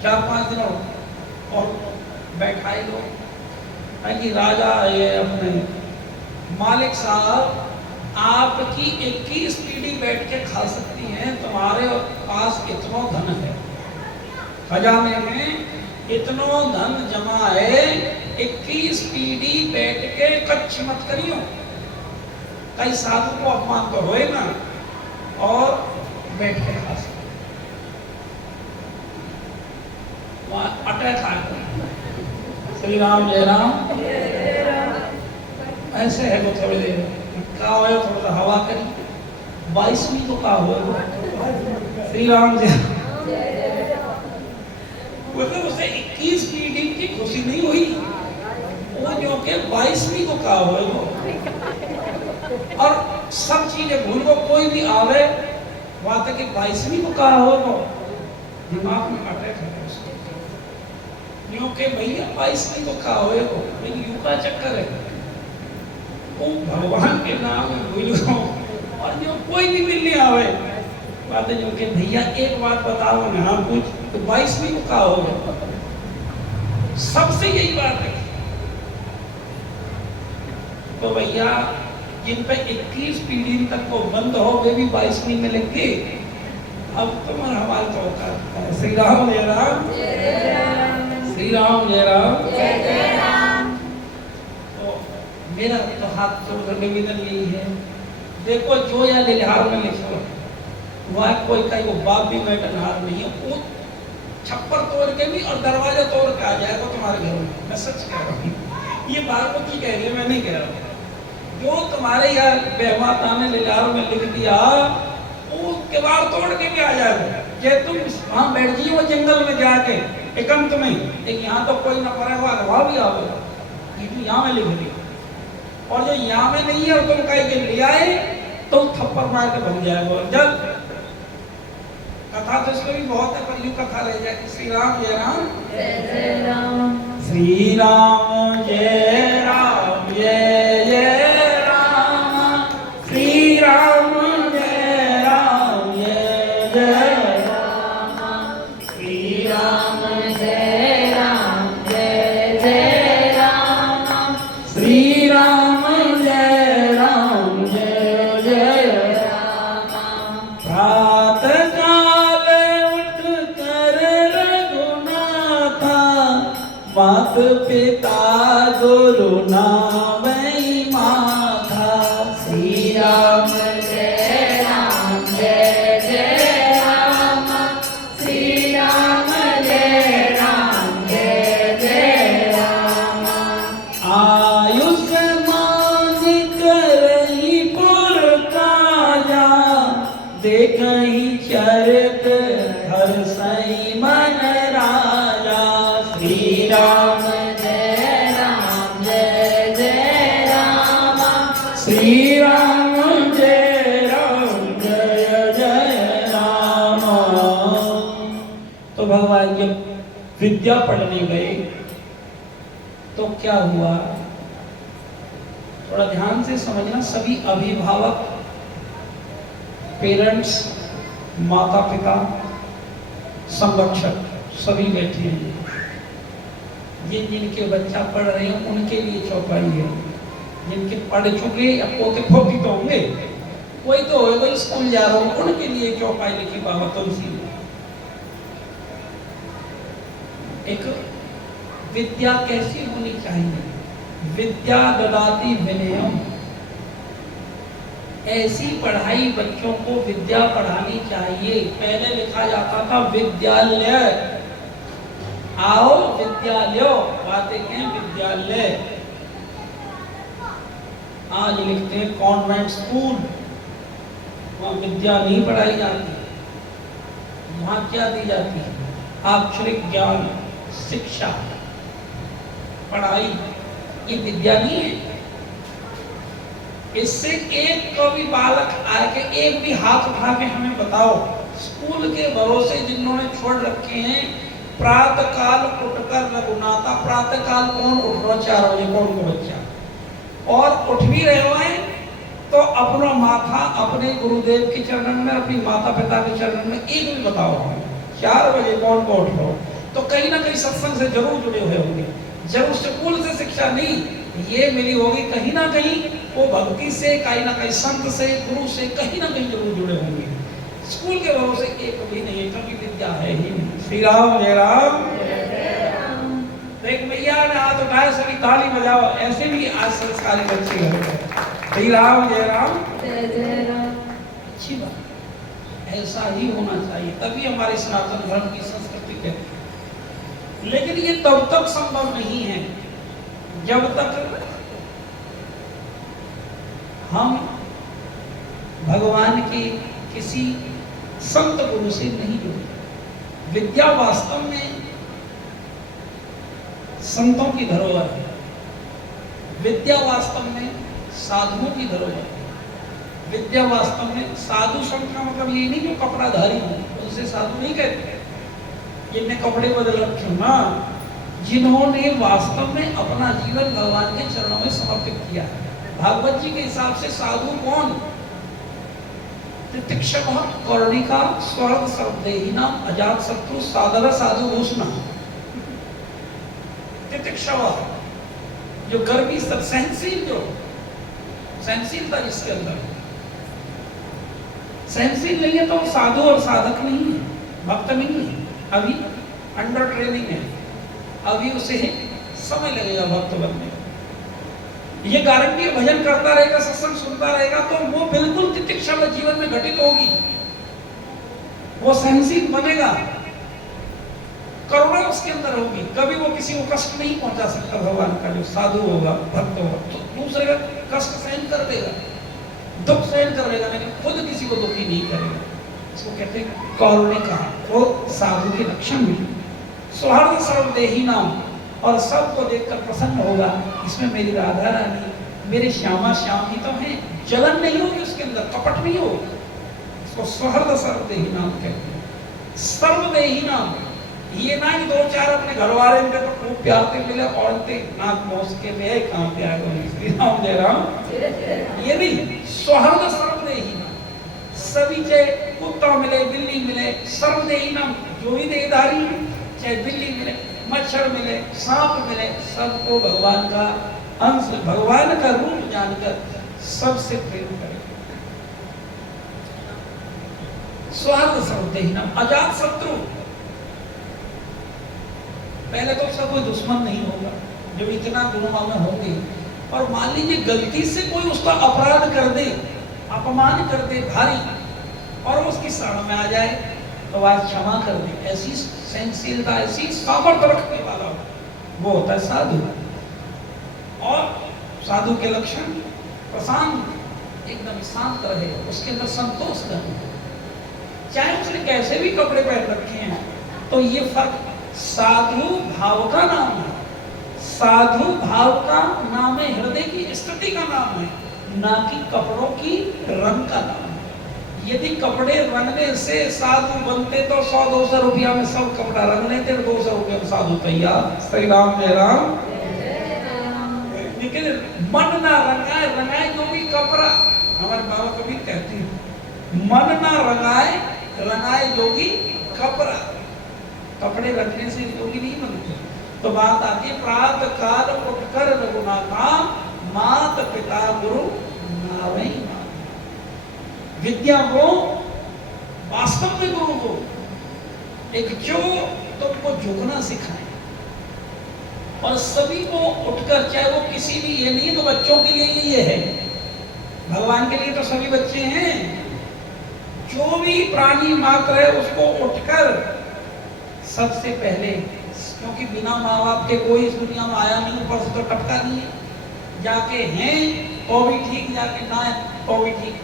4-5 दिनों और बैठाए लो। कि राजा ये अपने मालिक साहब आपकी 21 पीढ़ी बैठ के खा सकती हैं, तुम्हारे पास इतना धन है, खजाने में इतना धन जमा है, 21 पीढ़ी बैठ के कच्छ मत करियो। कई साधु को अपमान तो होए ना, और बैठ के खा सकते वहां अटैक आया। श्री राम जय राम। ऐसे है वो थोड़ी देर का हो, थोड़ा सा हवा करी 22वीं को का हो। श्री राम जय। मतलब उसे 21 पीढ़ी की खुशी नहीं हुई, वो जो के 22वीं को का हो। और सब चीजें भूल को कोई भी आवे वहां तक 22वीं को का हो, दिमाग में अटैक है उसको। यूं के भैया 22वीं को का हो, यू का चक्कर है। वो भगवान के नाम में भूल गो, और जो कोई भी मिलने आवे बातें जो के भैया एक बात बताओ ना, हम कुछ तो 22वीं को का होगा। सबसे यही बात है। तो भैया जिन पे 21 पीढ़ी तक वो बंद हो, वे भी 22वीं में लेंगे। अब तुम्हारा हमारे तो होता है। श्री राम जय राम। श्री राम जय राम। तो मेरा तो हाथ जोड़ निवेदन यही है, देखो जो या लिहार में लिखो वह कोई कहीं वो बाप भी मैटनहार नहीं है। वो छप्पर तोड़ के भी और दरवाजा तोड़ के आ जाएगा तुम्हारे घर में। मैं सच कह रहा हूँ, ये बात की कह रही है, मैं नहीं कह रहा हूँ। जो तुम्हारे यार बेहमाता ने लिहार में लिख दिया, वो किवाड़ तोड़ के भी आ जाएगा। जे तुम वहाँ बैठ जाइए वो जंगल में जाके एकांत में, एक यहाँ तो कोई ना पड़े हुआ वहाँ भी आवेगा, ये यहाँ में लिख दिया। और जो यहाँ में नहीं है और तुम कहीं के ले आए तो थप्पड़ मार के बन जाएगा। और जब कथा तो इसमें भी बहुत है, पर यूं कथा रह जाए। श्री राम जय राम। जय राम। श्री राम जय राम जय जय राम। श्री राम जय राम जय जय राम। श्री राम जय राम जय जय राम। श्री राम जय राम जय जय राम। प्रातः काल उठ कर रघुनाथा, मात पिता गुरु नाम माथा। श्री राम जय राम जय जय राम। श्री राम जय राम जय जय राम। आयुष्मान करही पुरकाया, देखहि चरित हर्षहि मन राजा। श्री राम जय राम जय जय राम। श्री राम जय राम जय जय राम। तो भगवान जब विद्या पढ़ने गए तो क्या हुआ, थोड़ा ध्यान से समझना। सभी अभिभावक, पेरेंट्स, माता पिता, संरक्षक सभी बैठे हैं। जिनके बच्चा पढ़ रहे हैं उनके लिए चौपाई है। जिनके पढ़ चुके या पोते पोती तो होंगे, कोई तो होगा स्कूल जा रहा हूँ, उनके लिए चौपाई लिखी बाबा तुलसी ने। एक विद्या कैसी होनी चाहिए? विद्या ददाति विनयम। ऐसी पढ़ाई बच्चों को विद्या पढ़ानी चाहिए। पहले लिखा जाता था विद्यालय, आओ विद्यालय, बातें कहें विद्यालय। आज लिखते हैं कॉन्वेंट स्कूल, वहां विद्या नहीं पढ़ाई जाती। वहां क्या दी जाती है? आक्षरिक ज्ञान, शिक्षा, पढ़ाई। ये विद्या नहीं है। इससे एक को भी बालक आके एक भी हाथ उठा के हमें बताओ, स्कूल के भरोसे जिन्होंने छोड़ रखे हैं, प्रातः काल उठकर रघुनाथा। प्रातः काल कौन उठ रहा? 4 बजे कौन को बच्चा? और उठ भी रहे हैं तो अपना माथा अपने गुरुदेव के चरणन में, अपनी माता पिता के चरणन में। एक भी बताओ हमें 4 बजे कौन को उठ रहा हो? तो कहीं ना कहीं सत्संग से जरूर जुड़े हुए होंगे। जरूर स्कूल से शिक्षा नहीं ये मिली होगी, कहीं ना कहीं वो भक्ति से, कहीं ना कहीं संत से, गुरु से कहीं ना कहीं जरूर जुड़े होंगे। स्कूल के भरोसे एक भी नहीं है, क्योंकि विद्या है ही नहीं। श्री राम जय राम। देख भैया ने हाथ उठाए, सभी ताली बजाओ। ऐसे भी आज संस्कारी बच्चे हैं। श्री राम जय राम। जय राम। अच्छी बात, ऐसा ही होना चाहिए, तभी हमारे सनातन धर्म की संस्कृति है। लेकिन ये तब तक संभव नहीं है जब तक हम भगवान के किसी संत गुरु से नहीं जुड़े। विद्या वास्तव में संतों की धरोहर है। विद्या वास्तव में साधुओं की धरोहर है। विद्या वास्तव में साधु संत का मतलब ये नहीं जो कपड़ाधारी हो, उनसे साधु नहीं कहते जिनने कपड़े बदल रखे ना, जिन्होंने वास्तव में अपना जीवन भगवान के चरणों में समर्पित किया है। भागवत जी के हिसाब से साधु कौन? तितिक्षव कर्णिका स्वर्ग सर्वदेहिना अजात शत्रु सादर साधु भूषण। तितिक्षव जो गर्मी सहनशील, जो सहनशीलता जिसके अंदर, सहनशील नहीं है तो साधु और साधक नहीं है, भक्त नहीं है। अभी अंडर ट्रेनिंग है, अभी उसे समय लगेगा भक्त बनने में। ये गारंटी भजन करता रहेगा, सत्संग सुनता रहेगा तो वो बिल्कुल तितिक्षा जीवन में घटित होगी। वो सहनशील बनेगा, करुणा उसके अंदर होगी। कभी वो किसी को कष्ट नहीं पहुंचा सकता। भगवान का जो साधु होगा, भक्त होगा, तो दूसरे का कष्ट सहन कर देगा, दुख सहन कर देगा, लेकिन खुद किसी को दुखी नहीं करेगा। इसको कहते हैं करुणिका। वो साधु के लक्षण भी। सौहार्द सर्वदेही नाम, और सबको देखकर प्रसन्न होगा। इसमें मेरी राधा रानी, मेरे श्यामा श्याम ही तो हैं। जलन नहीं होगी उसके अंदर, कपट नहीं होगा। इसको सौहार्द सर्वदेही नाम कहते हैं। सर्वदेही नाम ये ना कि 2-4 अपने घर वाले इनके तो खूब प्यार से मिले, औरतें नाक मोस के में कहाँ पे आए हो। श्री राम जय राम। ये नहीं, सौहार्द सर्वदेही नाम। सभी चाहे कुत्ता मिले, बिल्ली मिले, सर्वदेही नाम जो भी देहधारी है, चाहे बिल्ली मिले, मच्छर मिले, सांप मिले, सबको भगवान का अंश, भगवान का रूप जानकर सबसे प्रेम करें। स्वार्थ सर्वदेही नाम। अजात शत्रु, पहले तो उसका कोई दुश्मन नहीं होगा जब इतना गुणों में होंगे। और मान लीजिए गलती से कोई उसका अपराध कर दे, अपमान कर दे भारी, और उसकी शरण में आ जाए तो आज क्षमा कर दे। ऐसी सहनशीलता, ऐसी सामर्थ्य रखने वाला हो, वो होता है साधु। और साधु के लक्षण प्रशांत, एकदम शांत रहे, उसके अंदर संतोष रहे। चाहे उसने कैसे भी कपड़े पहन रखे हैं, तो ये फर्क साधु भाव का नाम है। साधु भाव का नाम है, हृदय की स्थिति का नाम है, ना कि कपड़ों की रंग का नाम है। यदि कपड़े रंगने से साधु बनते तो 100-200 रुपया में सब कपड़ा रंग लेते, 200 रुपया में साधु तैयार। श्री राम जय राम। लेकिन मन ना रंगाए, रंगाए जो भी कपड़ा, हमारे बाबा कबीर कहते हैं, मन ना रंगाए, रंगाए जोगी कपड़ा। कपड़े रखने से योगी नहीं बनते। तो बात आती है प्रातः काल उठकर रघुनाथा, मात पिता गुरु नावै। विद्या को वास्तव में गुरु को एक जो तुमको झुकना सिखाए और सभी को उठकर, चाहे वो किसी भी, ये नहीं तो बच्चों के लिए ही ये है, भगवान के लिए तो सभी बच्चे हैं, जो भी प्राणी मात्र है उसको उठकर सबसे पहले, क्योंकि बिना माँ बाप के कोई इस दुनिया में आया नहीं, ऊपर से तो टपका नहीं है, जाके हैं तो भी ठीक, जाके ना है तो भी ठीक,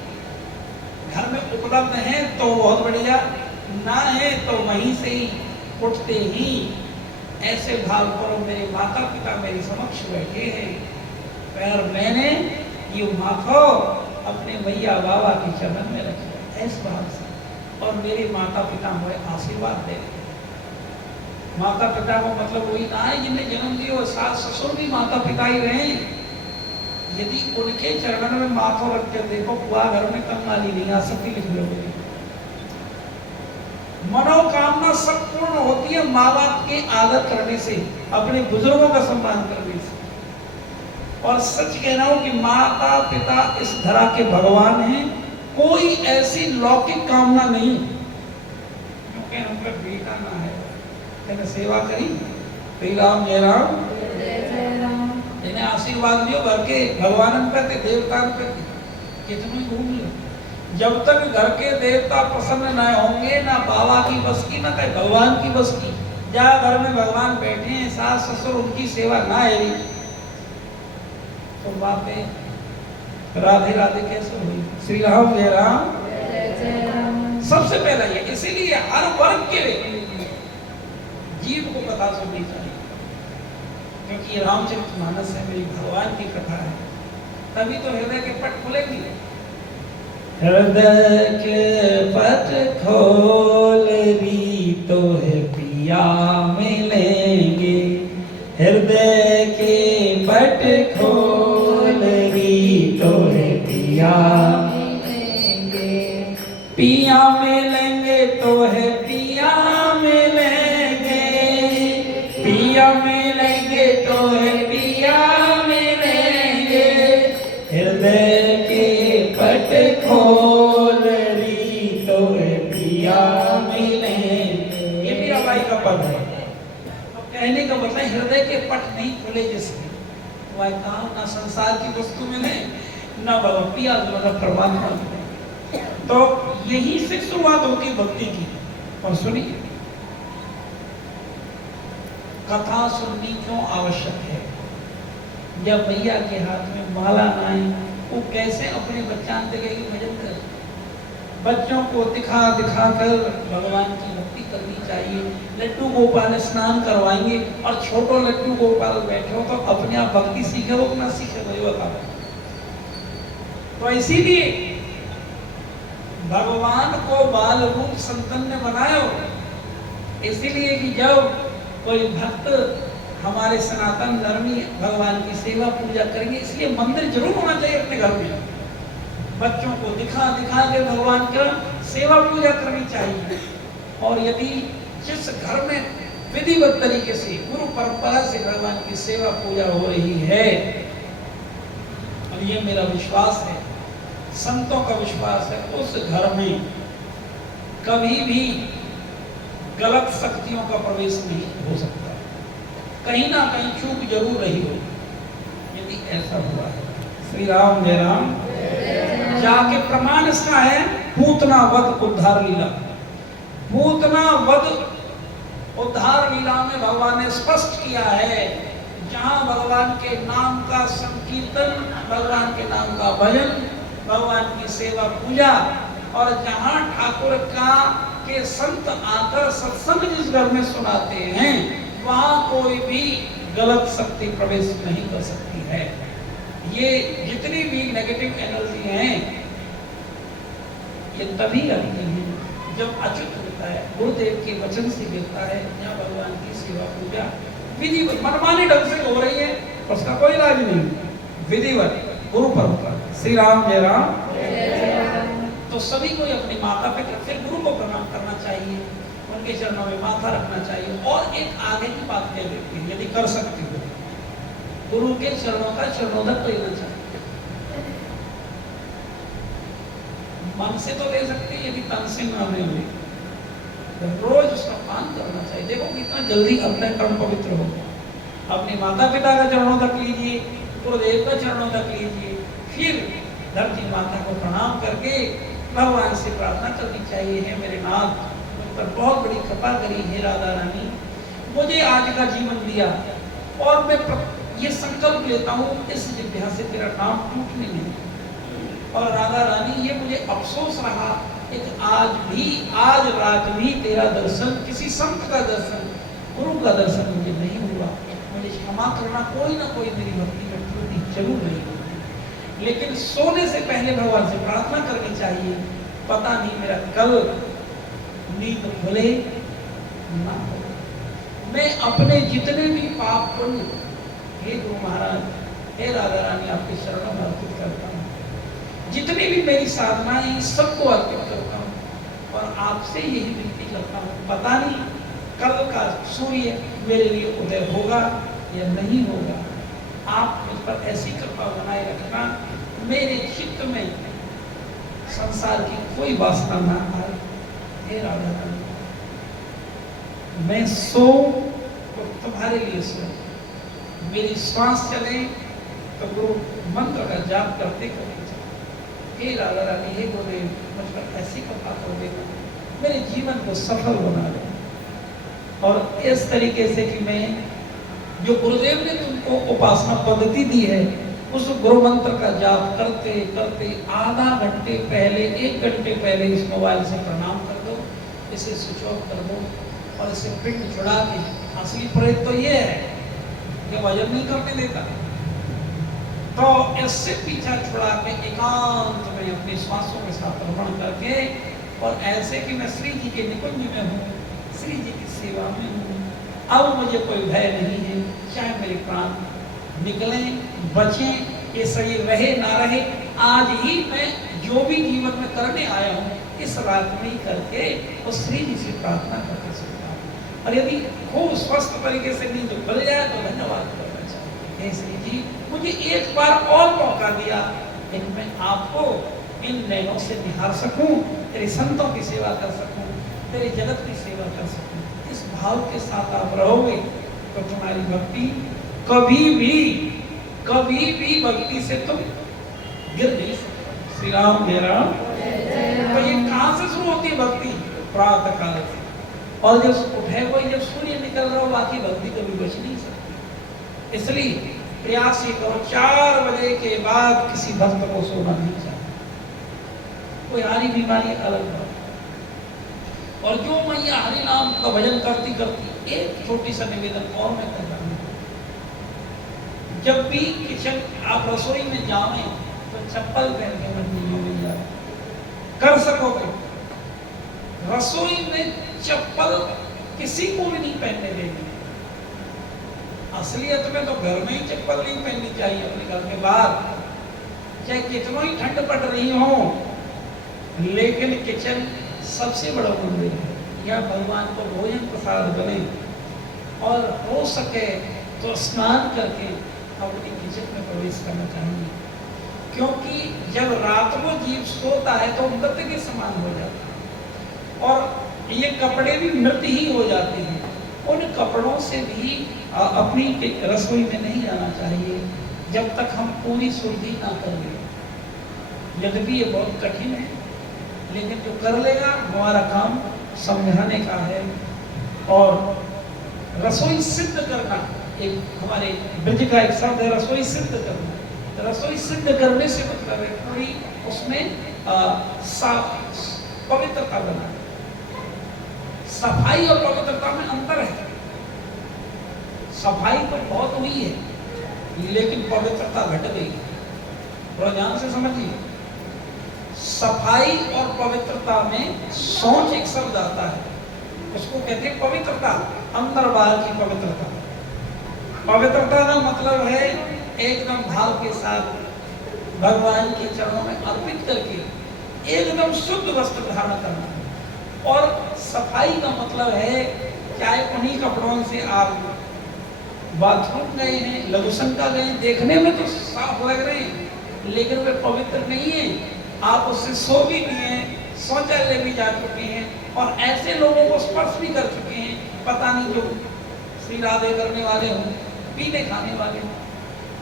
घर में उपलब्ध है तो बहुत बढ़िया, ना है तो वहीं से ही उठते ही ऐसे भाव करो मेरे माता पिता मेरे समक्ष बैठे हैं, पैर मैंने ये माथा अपने भैया बाबा के चरण में रखे ऐसे भाव से, और मेरे माता पिता मुझे आशीर्वाद दे। माता पिता को मतलब वही ना है जिन्हें जन्म दिया, सास ससुर भी माता पिता ही रहे। यदि उनके चरणों में माथा रख के देखो, बुआ घर में कंगाली नहीं आ सकती, लिख लो। मनोकामना सब पूर्ण होती है माँ बाप की आदर करने से, अपने बुजुर्गों का सम्मान करने से। और सच कह रहा हूं कि माता पिता इस धरा के भगवान हैं, कोई ऐसी लौकिक कामना नहीं, क्योंकि उनका बेटा ना है, मैंने सेवा करी, श्री राम जय राम, इन्हें आशीर्वाद लियो घर के भगवान पर, देवता पर, कितने घूम लो। जब तक घर के देवता प्रसन्न न होंगे, ना बाबा की बस की, ना कहीं भगवान की बस की, जहाँ घर में भगवान बैठे हैं, सास ससुर उनकी सेवा ना है तो बातें राधे राधे कैसे हुई। श्री राम जय राम, सबसे पहला ये, इसीलिए हर वर्ग के जीव को कथा सुननी चाहिए, क्योंकि ये रामचरितमानस है, मेरी भगवान की कथा है, तभी तो हृदय के पट खुलेंगे। हृदय के पट खोल री तो है पिया मिलेंगे, हृदय के पट खोल री तो है पिया मिलेंगे, पिया मिलेंगे तो है पिया मिलेंगे, पिया मिलेंगे तो है पिया मिलेंगे, हृदय के पट खोल री तो पिया मिलेंगे। ये मेरा भाई का पद है। तो कहने का मतलब हृदय के पट नहीं खुले जिसमें, वह काम ना संसार की वस्तु मिले, ना भगवान पिया मतलब परमात्मा मिले। तो यही से शुरुआत होती भक्ति की। और सुनिए, कथा सुननी क्यों आवश्यक है। जब भैया के हाथ में माला ना आए, वो कैसे अपने बच्चा देखेगी भजन कर। बच्चों को दिखा दिखा कर भगवान की भक्ति करनी चाहिए। लड्डू गोपाल स्नान करवाएंगे और छोटो लड्डू गोपाल बैठे हो तो अपने आप भक्ति सीखे हो ना सीखे हो बता। तो इसीलिए भगवान को बाल रूप संतन ने बनाया, इसीलिए कि जब कोई भक्त हमारे सनातन धर्मी भगवान की सेवा पूजा करेंगे, इसलिए मंदिर जरूर होना चाहिए अपने घर में। बच्चों को दिखा दिखा के भगवान का सेवा पूजा करनी चाहिए। और यदि जिस घर में विधिवत तरीके से गुरु परंपरा से भगवान की सेवा पूजा हो रही है, और ये मेरा विश्वास है, संतों का विश्वास है, उस घर में कभी भी गलत शक्तियों का प्रवेश नहीं हो सकता। कहीं ना कहीं चूक जरूर रही हो। यदि ऐसा हुआ है, श्री राम जय राम, जाके प्रमाण इसका है पूतना वध उद्धार लीला। पूतना वध उद्धार लीला में भगवान ने स्पष्ट किया है, जहां भगवान के नाम का संकीर्तन, भगवान के नाम का भजन, भगवान की सेवा पूजा, और जहां ठाकुर का के संत आकर सत्संग जिस घर में सुनाते हैं, वहां कोई भी गलत शक्ति प्रवेश नहीं कर सकती है। ये जितनी भी नेगेटिव एनर्जी हैं, ये तभी आती है जब अच्युत होता है, गुरुदेव के वचन से गिरता है, जहाँ भगवान की सेवा पूजा विधिवत मनमाने ढंग से हो रही है, उसका कोई इलाज नहीं, विधिवत गुरु परंपरा। श्री राम जय राम। तो सभी को अपने माता पिता फिर गुरु को प्रणाम करना चाहिए, उनके चरणों में माथा रखना चाहिए। और एक आगे की बात कह देती है, यदि कर सकती हो, गुरु के चरणों का चरणोदक लेना चाहिए। मन से तो ले सकते हैं, यदि तन से ना ले, रोज उसका पान करना चाहिए। देखो कितना जल्दी अंतःकरण पवित्र होगा। अपने माता पिता का चरणों तक लीजिए, गुरुदेव का चरणों तक लीजिए, फिर धरती माता को प्रणाम करके भगवान से प्रार्थना करनी चाहिए, है मेरे नाथ मुझ पर बहुत बड़ी कृपा करी, हे राधा रानी मुझे आज का जीवन दिया, और मैं ये संकल्प लेता हूँ इस जिह्वा से तेरा नाम टूटने नहीं। और राधा रानी ये मुझे अफसोस रहा एक आज रात भी तेरा दर्शन, किसी संत का दर्शन, गुरु का दर्शन मुझे नहीं हुआ, मुझे क्षमा करना, कोई ना कोई मेरी भक्ति में त्रुटि जरूर रही होगी। लेकिन सोने से पहले भगवान से प्रार्थना करनी चाहिए, पता नहीं मेरा कल नींद खुले ना हो, मैं अपने जितने भी पाप पुण्य, हे गुरु महाराज, हे राधा रानी आपके शरणों में अर्पित करता हूँ, जितनी भी मेरी साधनाएं सबको अर्पित करता हूँ, और आपसे यही विनती करता हूँ, पता नहीं कल का सूर्य मेरे लिए उदय होगा या नहीं होगा, आप मुझ पर ऐसी कृपा बनाए रखना, मेरे चित्त में संसार की कोई वासना ना आए, हे राधा रानी मैं सो तो तुम्हारे लिए सो, मेरी श्वास चले तो गुरु मंत्र का जाप करते करते, हे राधा रानी, हे गुरुदेव मुझ पर ऐसी कृपा कर देना, मेरे जीवन को सफल बना दे, और इस तरीके से कि मैं जो गुरुदेव ने तुमको उपासना पद्धति दी है उस गुरु मंत्र का जाप करते करते आधा घंटे पहले, 1 घंटे पहले इस मोबाइल से प्रणाम कर दो, इसे स्विच ऑफ कर दो, और इसे पिंड छुड़ा के, असली प्रेत तो ये है कि भजन नहीं करने देता, तो इससे पीछा छुड़ा के एकांत में अपने श्वासों के साथ भ्रमण करके, और ऐसे कि मैं श्री जी के निकुंज में हूँ, श्री जी की सेवा में हूँ, अब मुझे कोई भय नहीं है, चाहे मेरे प्राण निकलें बचें, ये शरीर रहे ना रहे, आज ही मैं जो भी जीवन में करने आया हूँ इस रात में ही करके उस श्री जी से प्रार्थना करके सोता हूँ, और यदि खूब स्वस्थ तरीके से नींद खुल जाए तो धन्यवाद करना चाहिए, हे श्री जी मुझे एक बार और मौका दिया, लेकिन मैं आपको इन नैनों से निहार सकूं, तेरे संतों की सेवा कर सकूं, तेरे जगत की सेवा कर सकूं, इस भाव के साथ आप रहोगे तो तुम्हारी भक्ति कभी भी भक्ति से तुम गिर नहीं सकते। श्री राम जय राम। तो ये कहां से शुरू होती है भक्ति? प्रातः काल से, और जब उठे कोई, जब सूर्य निकल रहा हो, बाकी भक्ति कभी बच नहीं सकती। इसलिए प्रयास ये करो, 4 बजे के बाद किसी भक्त को सोना नहीं चाहिए, कोई हारी बीमारी अलग हो। और जो मैया हरि नाम का भजन करती करती, एक छोटी सा निवेदन और मैं कर रहा हूँ, जब भी किचन आप रसोई में जाएं तो चप्पल पहन के मत जाइए, कर सकोगे रसोई में चप्पल किसी को भी नहीं पहनने देंगे। असलियत में तो घर में ही चप्पल नहीं पहननी चाहिए, अपने घर के बाहर चाहे कितना ही ठंड पड़ रही हो, लेकिन किचन सबसे बड़ा मंदिर है, या भगवान को भोजन प्रसाद बने, और हो सके तो स्नान करके अपनी किचन में प्रवेश करना चाहिए, क्योंकि जब रात को जीव सोता है तो मृत के समान हो जाता है, और ये कपड़े भी मृत ही हो जाते हैं। उन कपड़ों से भी अपनी रसोई में नहीं जाना चाहिए जब तक हम पूरी शुद्धि ना कर ले। यद्यपि ये बहुत कठिन है, लेकिन जो कर लेगा हमारा काम समझाने का है। और रसोई सिद्ध करना, एक हमारे ब्रज का एक शब्द है, रसोई सिद्ध करना। रसोई सिद्ध करने से मतलब है पूरी उसमें साफ पवित्रता बना। सफाई और पवित्रता में अंतर है। सफाई तो बहुत हुई है, लेकिन पवित्रता घट गई। थोड़ा ध्यान से समझिए, सफाई और पवित्रता में सोच एक शब्द आता है, उसको कहते हैं पवित्रता, अंदर बाहर की पवित्रता। पवित्रता का मतलब है एकदम भाव के साथ भगवान के चरणों में अर्पित करके एकदम शुद्ध वस्त्र धारण करना। और सफाई का मतलब है चाहे उन्हीं कपड़ों से आप बाथरूम गए हैं, लघु शंका गए, देखने में तो साफ लग रहे हैं, लेकिन वे पवित्र नहीं है, आप उससे सो भी लिए हैं, शौचालय भी जा चुके हैं और ऐसे लोगों को स्पर्श भी कर चुके हैं, पता नहीं जो श्री राधे करने वाले हों, पीने खाने वाले हों।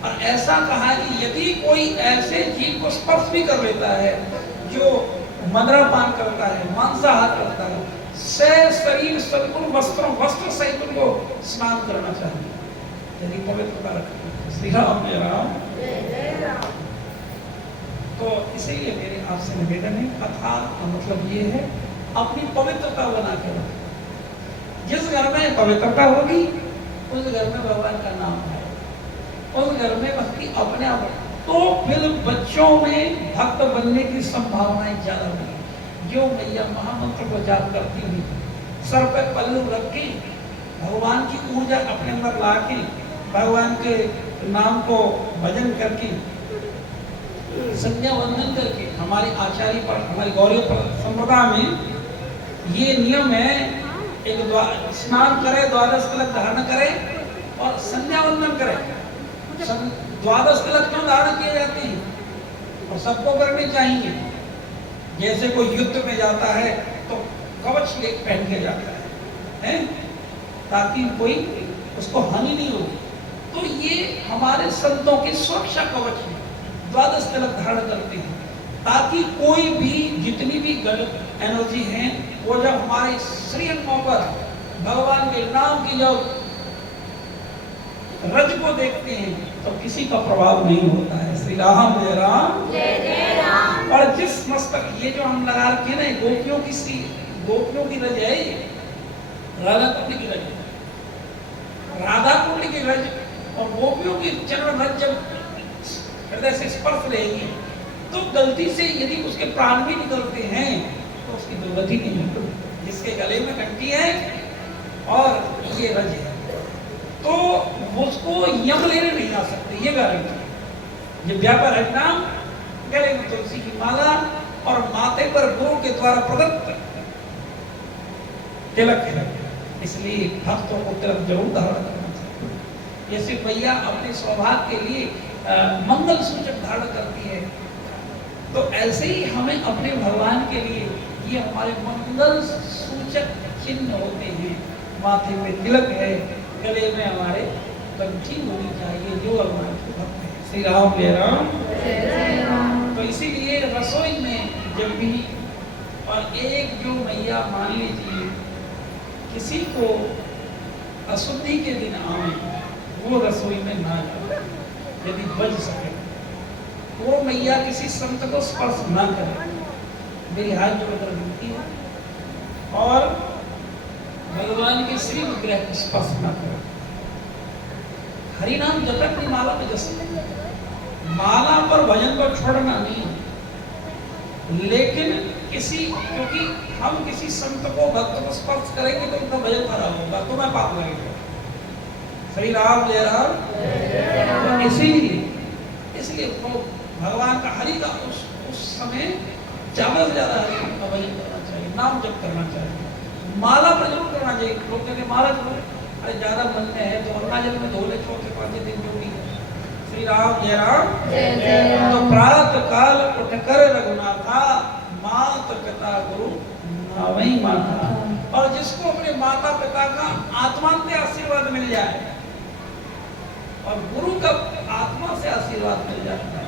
और ऐसा कहा कि यदि कोई ऐसे जीव को स्पर्श भी कर लेता है जो मदिरापान करता है, मांसाहार करता है, से शरीर सदगुण वस्त्र सहित उनको स्नान करना चाहिए, यदि पवित्रता रखें। श्री राम जय राम। तो इसीलिए मेरे आपसे निवेदन है, कथा का मतलब ये है अपनी पवित्रता बना के रखें। जिस घर में पवित्रता होगी उस घर में भगवान का नाम है, उस घर में भक्ति अपने आप, तो फिर बच्चों में भक्त बनने की संभावनाएं ज्यादा होगी। जो मैया महामंत्र को जाप करती हुई सर पे पल्लू रख के भगवान की ऊर्जा अपने अंदर ला के भगवान के नाम को भजन करके संध्या वंदन करके, हमारे आचार्य पर, हमारी गौरी पर संप्रदाय में ये नियम है, एक स्नान करे, द्वादश तिलक धारण करे और संध्या वंदन करे। द्वादश तिलक क्यों धारण किए जाते हैं और सबको करने चाहिए। जैसे कोई युद्ध में जाता है तो कवच पहन के जाता है, ताकि कोई उसको हानि नहीं हो। तो ये हमारे संतों की सुरक्षा कवच है, द्वादश तिलक धारण करते हैं ताकि कोई भी, जितनी भी गलत एनर्जी है वो जब हमारे श्रीअंगों पर भगवान के नाम की जब रज को देखते हैं तो किसी का प्रभाव नहीं होता है। श्री राम जय राम जय जय राम। और जिस मस्तक ये जो हम लगा रखे ना, गोपियों की सी, गोपियों की रज है, राधा कुंड की रज, राधा कुंड की रज और गोपियों की चरण रज जब हृदय से स्पर्श रहेगी तो गलती से यदि उसके प्राण भी निकलते हैं तो उसकी दुर्गति नहीं होती। जिसके गले में घंटी है और ये रज है तो उसको यम लेने नहीं आ सकते, ये गारंटी है। जब व्यापार है नाम, गले में तुलसी की माला और माथे पर गुरु के द्वारा प्रदत्त तिलक है, इसलिए भक्तों को तिलक जरूर धारण करना चाहिए। जैसे मैया अपने सौभाग्य के लिए मंगल सूचक धारण करती है, तो ऐसे ही हमें अपने भगवान के लिए ये हमारे मंगल सूचक चिन्ह होते हैं। माथे में तिलक है, गले में हमारे कंठी होनी चाहिए, जो भगवान के भक्त है। श्री राम जय राम जय जय राम। तो इसीलिए रसोई में जब भी, और एक जो मैया मान लीजिए किसी को अशुद्धि के दिन आवे, वो रसोई में ना जाए, यदि बच सके वो मैया किसी संत को स्पर्श ना करे, मेरी हाथ जोड़कर विनती है। और भगवान के श्री विग्रह को स्पर्श ना करे। हरि नाम जब तक नहीं माला में जैसे माला पर भजन पर छोड़ना नहीं, लेकिन किसी, क्योंकि हम किसी संत को, भक्त को स्पर्श करेंगे तो उनका भजन खराब होगा, तो मैं पाप लगेगा। श्री राम जय राम। इसलिए वो भगवान का हरि का उस समय ज्यादा से ज्यादा हरि का भजन करना चाहिए, नाम जप करना चाहिए, माला पर जरूर करना चाहिए। लोग कहते माला जरूर, अरे ज्यादा मन में है तो गंगा जल में धो ले, चौथे पांचवें दिन जो भी। श्री राम जय राम। तो प्रातः काल उठकर रघुनाथा, माता पिता गुरु नावई माता। और जिसको अपने माता पिता का आत्मांत आशीर्वाद मिल जाए और गुरु का आत्मा से आशीर्वाद मिल जाता है,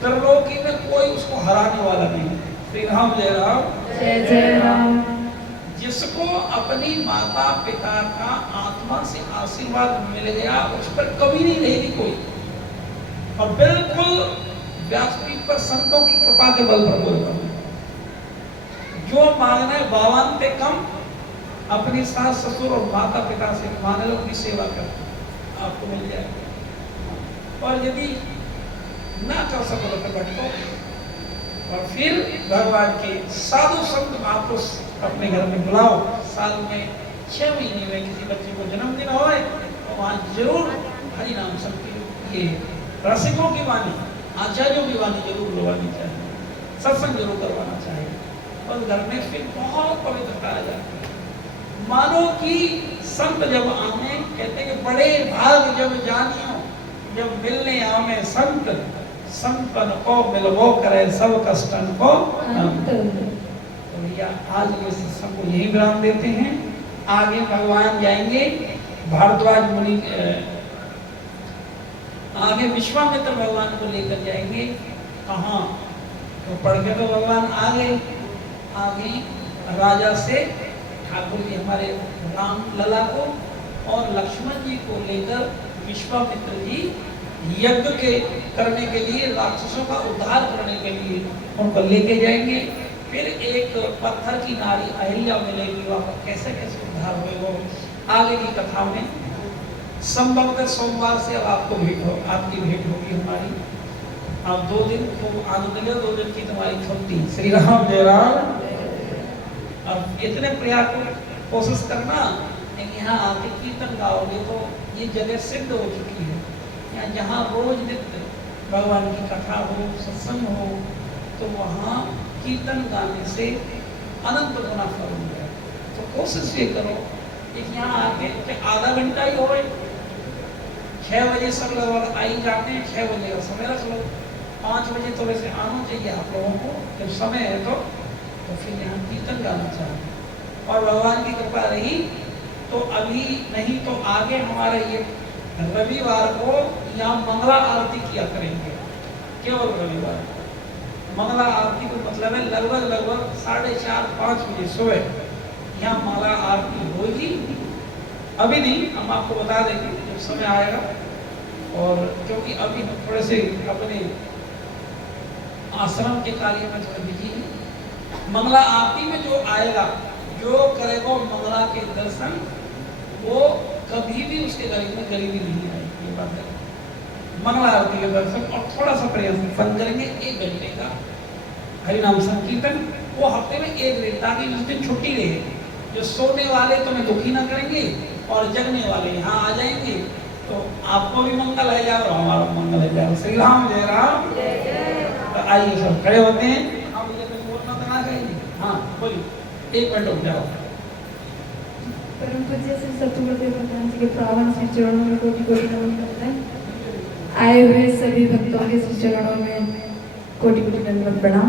त्रिलोकी में कोई उसको हराने वाला नहीं है। श्री राम जय राम। जय जय राम। जिसको अपनी माता पिता का आत्मा से आशीर्वाद मिल गया उस पर कभी नहीं रहेगी कोई, और बिल्कुल व्यासपीठ पर संतों की कृपा के बल पर बोलता हूं, जो मांगना है 52 पे कम अपनी सास ससुर और माता पिता से मांग लो, उनकी सेवा कर, आपको मिल जाएगा। और यदि ना कर सको तो भटको, और फिर भगवान के साधु संत महापुरुष अपने घर में बुलाओ। साल में 6 महीने में किसी बच्चे को जन्मदिन हो तो वहाँ जरूर हरि नाम संकीर्तन, ये रसिकों की वाणी, आचार्यों की वाणी जरूर बुलवानी चाहिए, सत्संग जरूर करवाना चाहिए, और घर में फिर बहुत पवित्रता आ जाती है। मानो कि संत जब आवे, कहते हैं कि बड़े भाग जब जानियो, जब मिलने आवे संत, संपन को मिलवो करे सब कष्टन को अंत। तो भैया आज के सत्संग को यही विराम देते हैं। आगे भगवान जाएंगे भारद्वाज मुनि, आगे विश्वामित्र भगवान को लेकर जाएंगे कहाँ, तो पढ़ के तो भगवान आ गए, आगे राजा से ठाकुर जी हमारे राम लला को और लक्ष्मण जी को लेकर विश्वामित्र जी यज्ञ के करने के लिए, राक्षसों का उद्धार करने के लिए उनको लेके जाएंगे। फिर एक पत्थर की नारी अहिल्या मिलेगी, वहाँ कैसे कैसे उद्धार होगा आगे की कथा में। संभवतः सोमवार से अब आपको भेंट हो, आपकी भेंट होगी हमारी। अब 2 दिन खूब आनंद लियो, 2 दिन की तुम्हारी छुट्टी। श्री राम जय राम। अब इतने प्रयास को कोशिश करना, यहाँ आके कीर्तन गाओगे तो ये जगह सिद्ध हो चुकी है। यहाँ जहाँ रोज नित्य भगवान की कथा हो, सत्संग हो, तो वहाँ कीर्तन गाने से अनंत गुना फल मिलेगा। तो कोशिश ये करो कि यहाँ आके आधा घंटा ही हो, 6 बजे सब लोग आई जाते हैं, 6 बजे का समय रख लो, 5 बजे तो वैसे आना चाहिए आप लोगों को, जब समय है तो फिर यहाँ कीर्तन गाना चाहिए। और भगवान की कृपा रही तो अभी नहीं तो आगे हमारा ये रविवार को यहाँ मंगला आरती किया करेंगे, केवल रविवार को। मंगला आरती को मतलब है लगभग 4:30-5 बजे सुबह यहाँ मंगला आरती होगी। अभी नहीं, हम आपको बता देंगे जब समय आएगा। और क्योंकि अभी हम थोड़े से अपने आश्रम के कार्य में थोड़े बिजी हैं। मंगला आरती में जो आएगा, जो करेगा मंगला के दर्शन, वो कभी भी उसके गरीब में गरीबी नहीं आएगी। ये बात है। मंगला आरती के दर्शन और थोड़ा सा प्रयास फन करेंगे 1 घंटे का हरिनाम संकीर्तन, वो हफ्ते में 1 दिन, ताकि उस दिन छुट्टी रहे। जो सोने वाले तुम्हें दुखी ना करेंगे और जगने वाले यहाँ आ जाएंगे, तो आपको भी मंगल है जाए और हमारा मंगल है जाए। श्री राम जय राम। तो आइए सब खड़े होते हैं। हाँ मुझे कुछ बोलना तो ना चाहिए। हाँ बोलिए, 1 मिनट रुक जाओ। परम पूज्य श्री सतगुरुदेव भगवान जी के पावन श्री चरणों में कोटि कोटि नमन करते हैं। आए हुए सभी भक्तों के श्री चरणों में कोटि कोटि दंडवत प्रणाम।